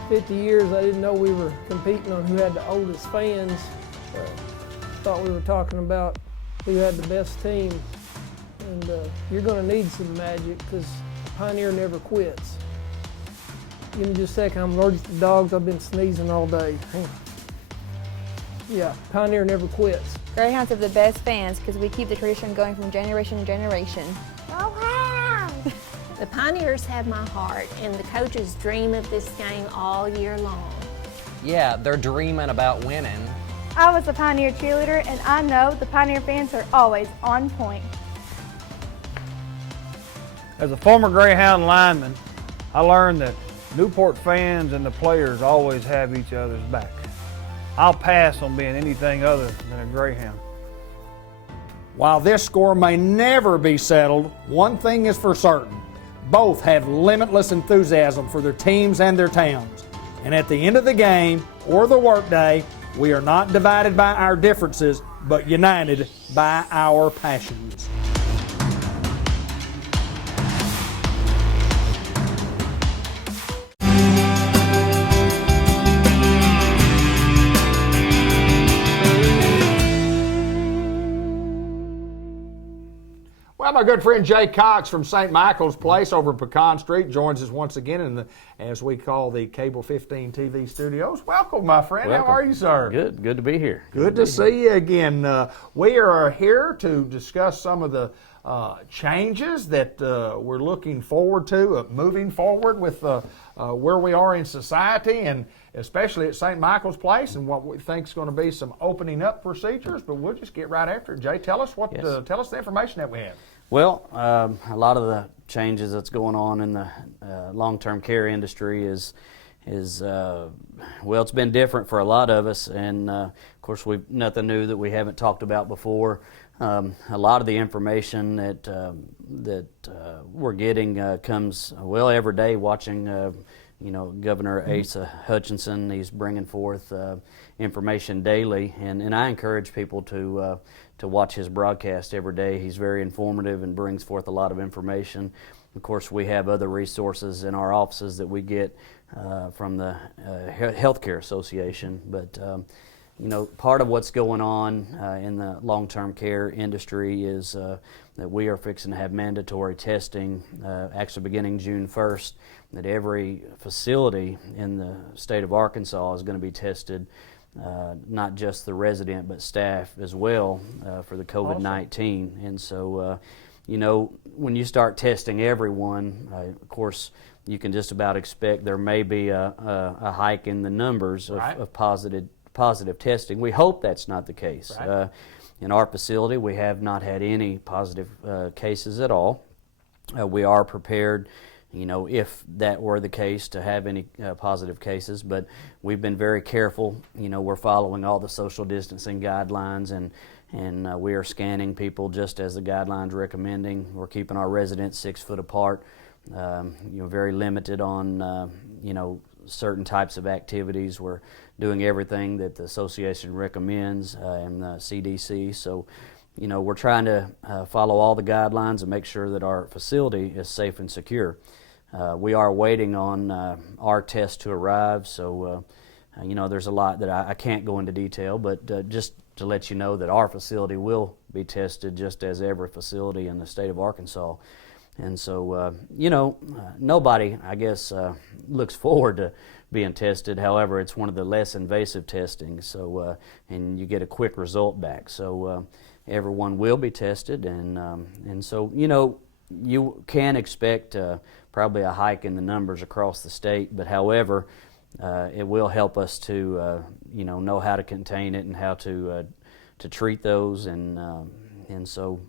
50 years, I didn't know we were competing on who had the oldest fans. Thought we were talking about who had the best team. And you're going to need some magic because Pioneer never quits. Give me just a second, I'm allergic to dogs. I've been sneezing all day. Yeah, Pioneer never quits. Greyhounds have the best fans because we keep the tradition going from generation to generation. Go Hounds! The Pioneers have my heart, and the coaches dream of this game all year long. Yeah, they're dreaming about winning. I was a Pioneer cheerleader, and I know the Pioneer fans are always on point. As a former Greyhound lineman, I learned that Newport fans and the players always have each other's back. I'll pass on being anything other than a Greyhound. While this score may never be settled, one thing is for certain. Both have limitless enthusiasm for their teams and their towns. And at the end of the game or the workday, we are not divided by our differences, but united by our passions. Well, my good friend Jay Cox from St. Michael's Place over in Pecan Street joins us once again in the, as we call, the Cable 15 TV studios. Welcome, my friend. Welcome. How are you, sir? Good to be here. Good to see you again. We are here to discuss some of the changes that we're looking forward to, moving forward with where we are in society, and especially at St. Michael's Place, and what we think is going to be some opening up procedures. But we'll just get right after it. Jay, tell us tell us the information that we have. Well, a lot of the changes that's going on in the long-term care industry is well, it's been different for a lot of us, and of course, nothing new that we haven't talked about before. A lot of the information that we're getting comes every day. Watching Governor Asa Hutchinson, he's bringing forth information daily, and I encourage people to watch his broadcast every day. He's very informative and brings forth a lot of information. Of course, we have other resources in our offices that we get from the Healthcare Association, but part of what's going on in the long-term care industry is that we are fixing to have mandatory testing, actually beginning June 1st, that every facility in the state of Arkansas is going to be tested, not just the resident but staff as well for the COVID-19. Awesome. And so, when you start testing everyone, of course, you can just about expect there may be a hike in the numbers of positive testing. We hope that's not the case. Right. In our facility, we have not had any positive cases at all. We are prepared, if that were the case, to have any positive cases, but we've been very careful. We're following all the social distancing guidelines, and we are scanning people just as the guidelines recommending. We're keeping our residents 6 foot apart, very limited on, certain types of activities. We're doing everything that the association recommends and the CDC. So, we're trying to follow all the guidelines and make sure that our facility is safe and secure. We are waiting on our test to arrive, so there's a lot that I can't go into detail, but just to let you know that our facility will be tested just as every facility in the state of Arkansas. And so, nobody, I guess, looks forward to being tested. However, it's one of the less invasive testing, so and you get a quick result back. So everyone will be tested, and so you can expect probably a hike in the numbers across the state. But however, it will help us to know how to contain it and how to treat those, and so.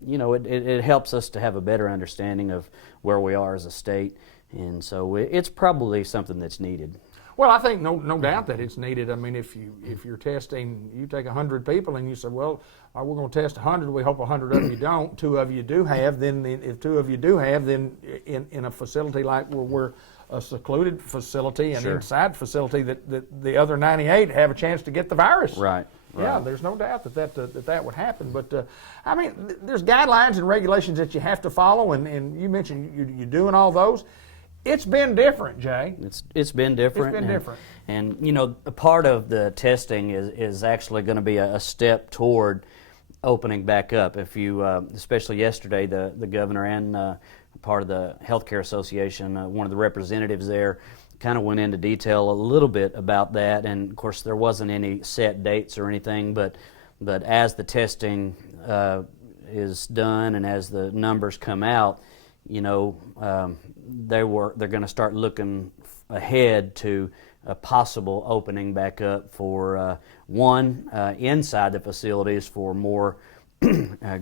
It helps us to have a better understanding of where we are as a state, and so it's probably something that's needed. Well, I think no doubt that it's needed. I mean, if you're testing, you take 100 people and you say, well, we're going to test 100. We hope 100 of you don't. 2 of you do have. Then if 2 of you do have, then in a facility like where we're a secluded facility, an Sure. inside facility that the other 98 have a chance to get the virus. Right. Yeah, there's no doubt that would happen. But I mean, there's guidelines and regulations that you have to follow, and you mentioned you're doing all those. It's been different, Jay. It's been different. It's been different. And you know, a part of the testing is actually going to be a step toward opening back up. If you, especially yesterday, the governor and part of the Healthcare Association, one of the representatives there, kind of went into detail a little bit about that. And of course, there wasn't any set dates or anything, but as the testing is done and as the numbers come out, you know, they're going to start looking ahead to a possible opening back up for inside the facilities for more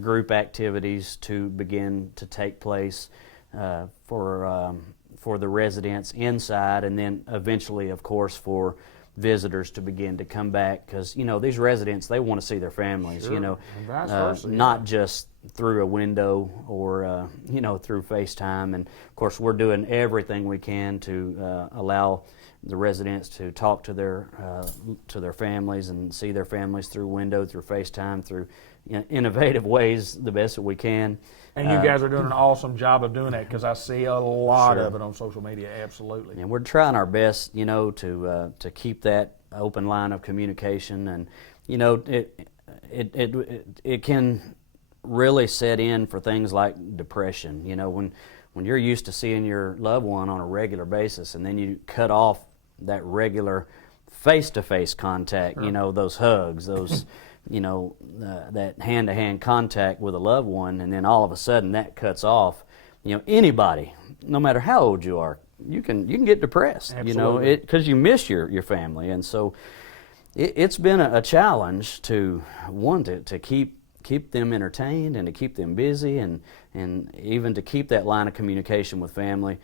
group activities to begin to take place for the residents inside, and then eventually, of course, for visitors to begin to come back, because you know these residents, they want to see their families. Sure. You know, And vice versa, not just through a window or you know, through FaceTime. And of course, we're doing everything we can to allow the residents to talk to their families and see their families through window, through FaceTime, through innovative ways, the best that we can. And you guys are doing an awesome job of doing that, because I see a lot Sure. of it on social media. Absolutely. And we're trying our best, you know, to keep that open line of communication. And you know, it can really set in for things like depression. You know, when you're used to seeing your loved one on a regular basis, and then you cut off that regular face-to-face contact. Sure. You know, those hugs, those. You know, that hand-to-hand contact with a loved one, and then all of a sudden that cuts off. You know, anybody, no matter how old you are, you can get depressed. Absolutely. You know, because you miss your family, and so it's been a challenge to keep them entertained and to keep them busy, and even to keep that line of communication with family.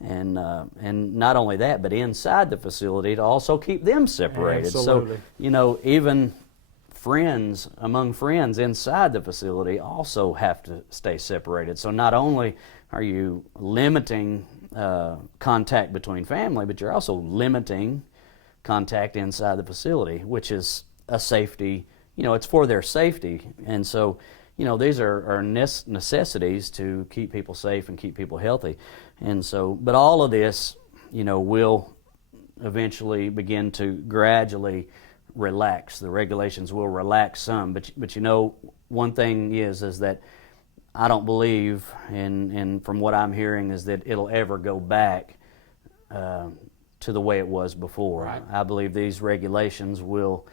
And not only that, but inside the facility to also keep them separated. Absolutely. So, you know, even among friends inside the facility also have to stay separated. So not only are you limiting contact between family, but you're also limiting contact inside the facility, which is a safety, you know, it's for their safety. And so, you know, these are necessities to keep people safe and keep people healthy. And so, but all of this, you know, will eventually begin to gradually relax. The regulations will relax some, but you know, one thing is that I don't believe, and from what I'm hearing, is that it'll ever go back to the way it was before. Right. I believe these regulations will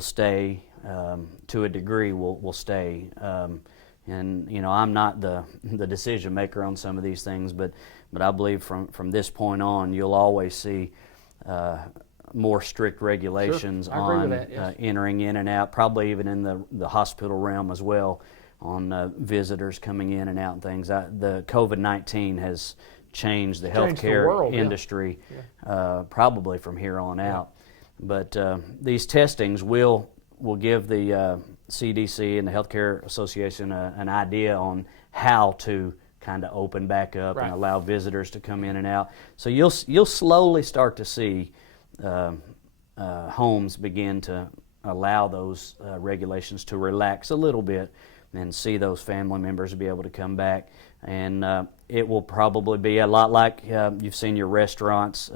stay to a degree. Will stay, and you know, I'm not the decision maker on some of these things, but I believe from this point on, you'll always see more strict regulations. Sure. On that, yes. Entering in and out, probably even in the hospital realm as well, on visitors coming in and out and things. The COVID-19 has changed the healthcare industry, probably from here on out. But these testings will give the CDC and the Healthcare Association an idea on how to kind of open back up and allow visitors to come in and out. So you'll slowly start to see homes begin to allow those regulations to relax a little bit, and see those family members be able to come back. And it will probably be a lot like you've seen your restaurants,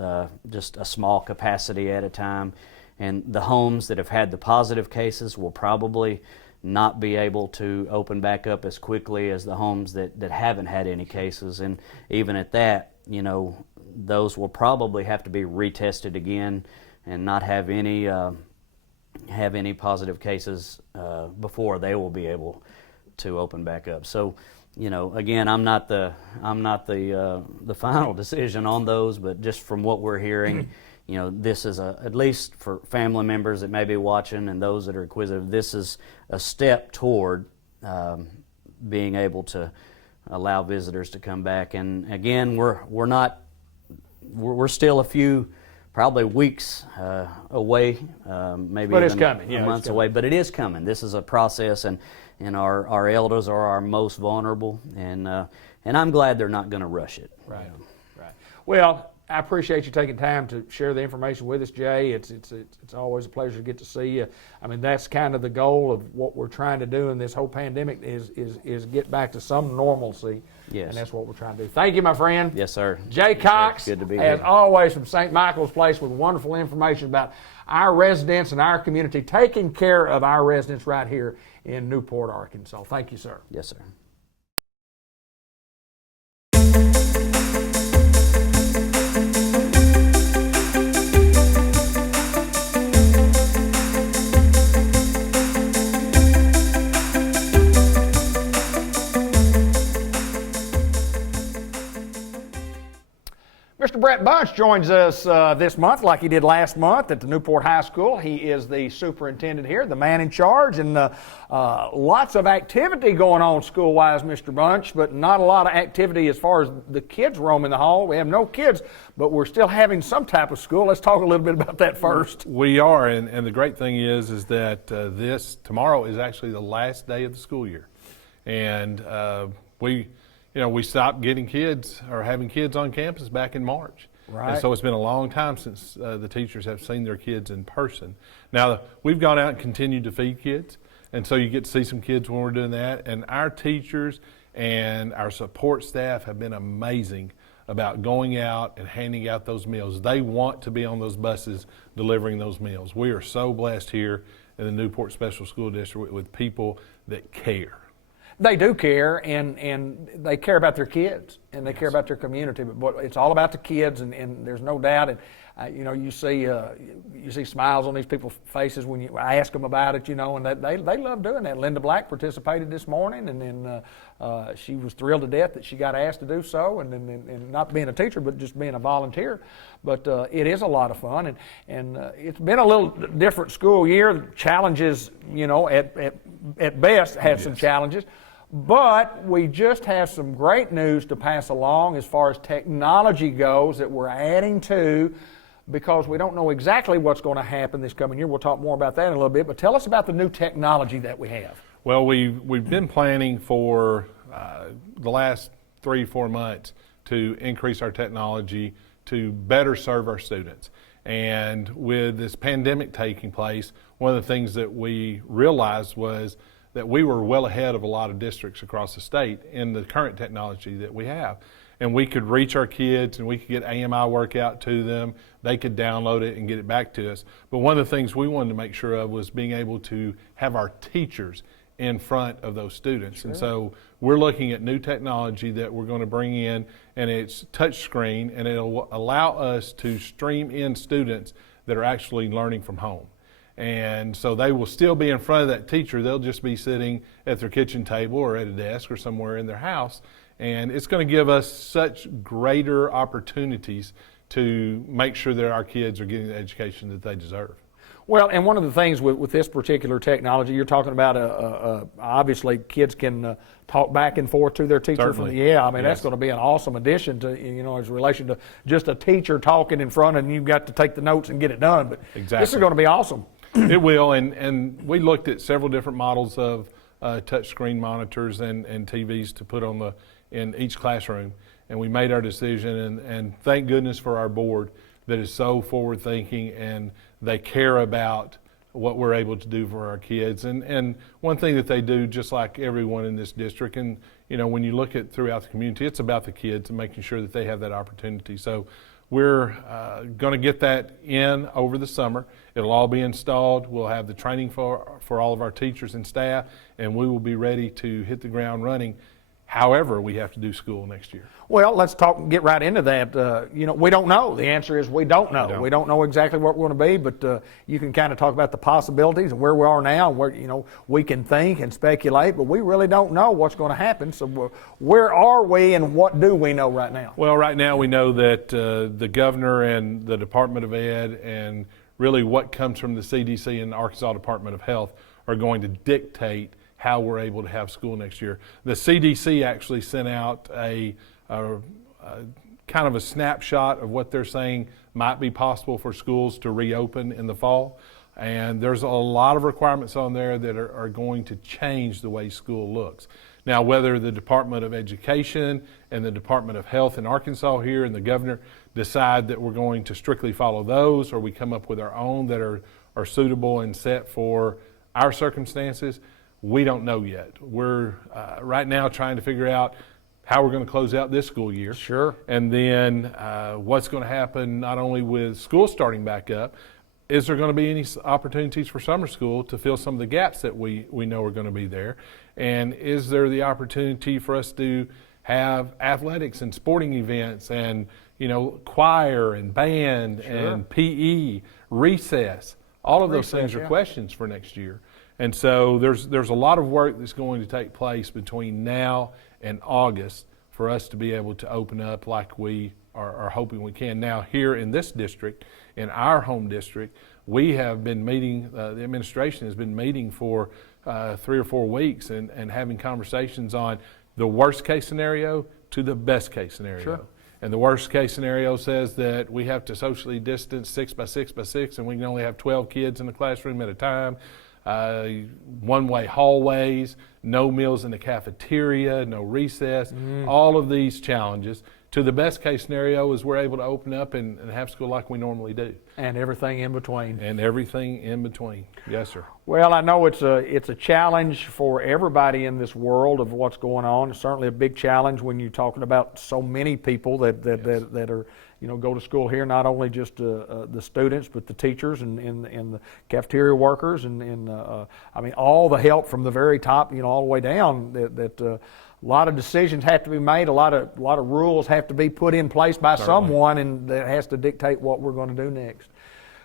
just a small capacity at a time. And the homes that have had the positive cases will probably not be able to open back up as quickly as the homes that haven't had any cases. And even at that, you know, those will probably have to be retested again and not have any positive cases before they will be able to open back up. So, you know, again, I'm not the final decision on those, but just from what we're hearing, you know, this is at least for family members that may be watching and those that are inquisitive, this is a step toward being able to allow visitors to come back. And again, we're still a few, probably weeks away, maybe but even it's coming. months away. But it is coming. This is a process, and our elders are our most vulnerable, and I'm glad they're not going to rush it. Right, right. Well, I appreciate you taking time to share the information with us, Jay. It's always a pleasure to get to see you. I mean, that's kind of the goal of what we're trying to do in this whole pandemic is get back to some normalcy. Yes. And that's what we're trying to do. Thank you, my friend. Yes, sir. Jay Cox, Good to be as here. always, from St. Michael's Place with wonderful information about our residents and our community, taking care of our residents right here in Newport, Arkansas. Thank you, sir. Yes, sir. Mr. Brett Bunch joins us this month like he did last month at the Newport High School. He is the superintendent here, the man in charge, and lots of activity going on school-wise, Mr. Bunch, but not a lot of activity as far as the kids roaming the hall. We have no kids, but we're still having some type of school. Let's talk a little bit about that first. We are, and the great thing is that tomorrow is actually the last day of the school year. And we stopped getting kids or having kids on campus back in March. Right. And so it's been a long time since the teachers have seen their kids in person. Now, we've gone out and continued to feed kids, and so you get to see some kids when we're doing that. And our teachers and our support staff have been amazing about going out and handing out those meals. They want to be on those buses delivering those meals. We are so blessed here in the Newport Special School District with people that care. They do care, and they care about their kids, and they care about their community. But it's all about the kids, and there's no doubt. And you see smiles on these people's faces when you ask them about it. And they love doing that. Linda Black participated this morning, and then she was thrilled to death that she got asked to do so, and not being a teacher, but just being a volunteer. But it is a lot of fun, and it's been a little different school year. Challenges, at best, had some challenges. But we just have some great news to pass along as far as technology goes that we're adding to, because we don't know exactly what's going to happen this coming year. We'll talk more about that in a little bit. But tell us about the new technology that we have. Well, we've been planning for the last 3-4 months to increase our technology to better serve our students. And with this pandemic taking place, one of the things that we realized was that we were well ahead of a lot of districts across the state in the current technology that we have. And we could reach our kids, and we could get AMI work out to them. They could download it and get it back to us. But one of the things we wanted to make sure of was being able to have our teachers in front of those students. Sure. And so we're looking at new technology that we're going to bring in, and it's touch screen, and it'll allow us to stream in students that are actually learning from home. And so they will still be in front of that teacher. They'll just be sitting at their kitchen table or at a desk or somewhere in their house. And it's going to give us such greater opportunities to make sure that our kids are getting the education that they deserve. Well, and one of the things with this particular technology, you're talking about, obviously kids can talk back and forth to their teacher. Certainly. That's going to be an awesome addition to, as relation to just a teacher talking in front and you've got to take the notes and get it done. But exactly. This is going to be awesome. It will, and we looked at several different models of touchscreen monitors and TVs to put in each classroom, and we made our decision, and thank goodness for our board that is so forward thinking, and they care about what we're able to do for our kids. And one thing that they do, just like everyone in this district, and when you look at throughout the community, it's about the kids and making sure that they have that opportunity. So we're going to get that in over the summer. It'll all be installed. We'll have the training for all of our teachers and staff, and we will be ready to hit the ground running. However, we have to do school next year. Well, let's get right into that. We don't know. The answer is we don't know. We don't know exactly what we're going to be, but you can kind of talk about the possibilities and where we are now, and where we can think and speculate, but we really don't know what's going to happen. So where are we, and what do we know right now? Well, right now we know that the governor and the Department of Ed, and really what comes from the CDC and the Arkansas Department of Health, are going to dictate how we're able to have school next year. The CDC actually sent out a kind of a snapshot of what they're saying might be possible for schools to reopen in the fall. And there's a lot of requirements on there that are going to change the way school looks. Now, whether the Department of Education and the Department of Health in Arkansas here and the governor decide that we're going to strictly follow those, or we come up with our own that are suitable and set for our circumstances, we don't know yet. We're right now trying to figure out how we're going to close out this school year. Sure. And then what's going to happen not only with school starting back up, is there going to be any opportunities for summer school to fill some of the gaps that we know are going to be there? And is there the opportunity for us to have athletics and sporting events and, choir and band and PE, recess? All of those things are questions for next year. And so there's a lot of work that's going to take place between now and August for us to be able to open up like we are hoping we can. Now, here in this district, in our home district, we have been meeting, the administration has been meeting for 3 or 4 weeks and having conversations on the worst case scenario to the best case scenario. Sure. And the worst case scenario says that we have to socially distance 6 by 6 by 6, and we can only have 12 kids in the classroom at a time. One-way hallways, no meals in the cafeteria, no recess, all of these challenges. To the best case scenario is we're able to open up and have school like we normally do. And everything in between. And everything in between. Yes, sir. Well, I know it's a challenge for everybody in this world of what's going on. It's certainly a big challenge when you're talking about so many people that are, go to school here, not only just the students, but the teachers and the cafeteria workers and all the help from the very top, all the way down that a lot of decisions have to be made, a lot of rules have to be put in place by someone, and that has to dictate what we're going to do next.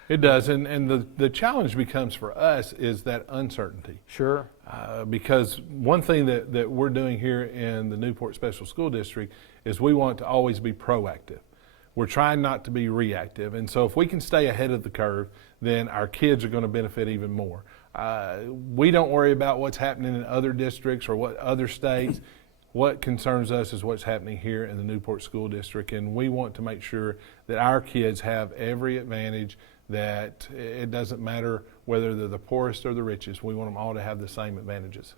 It does, and the challenge becomes for us is that uncertainty. Sure. Because one thing that we're doing here in the Newport Special School District is we want to always be proactive. We're trying not to be reactive, and so if we can stay ahead of the curve, then our kids are going to benefit even more. We don't worry about what's happening in other districts or what other states. What concerns us is what's happening here in the Newport School District, and we want to make sure that our kids have every advantage, that it doesn't matter whether they're the poorest or the richest. We want them all to have the same advantages.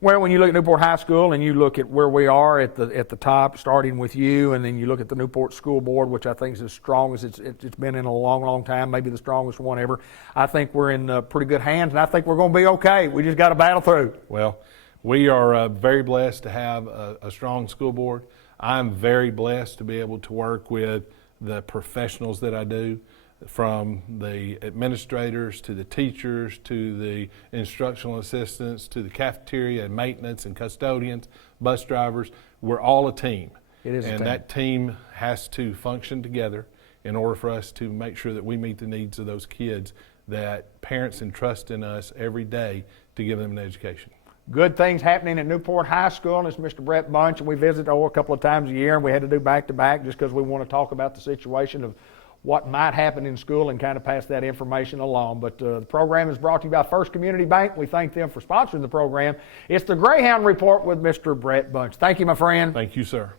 Well, when you look at Newport High School and you look at where we are at the top, starting with you, and then you look at the Newport School Board, which I think is as strong as it's been in a long, long time, maybe the strongest one ever, I think we're in pretty good hands, and I think we're going to be okay. We just got to battle through. Well, we are very blessed to have a strong school board. I'm very blessed to be able to work with the professionals that I do, from the administrators to the teachers to the instructional assistants to the cafeteria and maintenance and custodians, bus drivers. We're all a team. It is a team. And that team has to function together in order for us to make sure that we meet the needs of those kids that parents entrust in us every day to give them an education. Good things happening at Newport High School, and it's Mr. Brett Bunch, and we visit a couple of times a year, and we had to do back-to-back just because we want to talk about the situation of what might happen in school and kind of pass that information along. But the program is brought to you by First Community Bank. We thank them for sponsoring the program. It's the Greyhound Report with Mr. Brett Bunch. Thank you, my friend. Thank you, sir.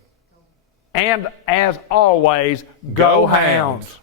And as always, go Hounds.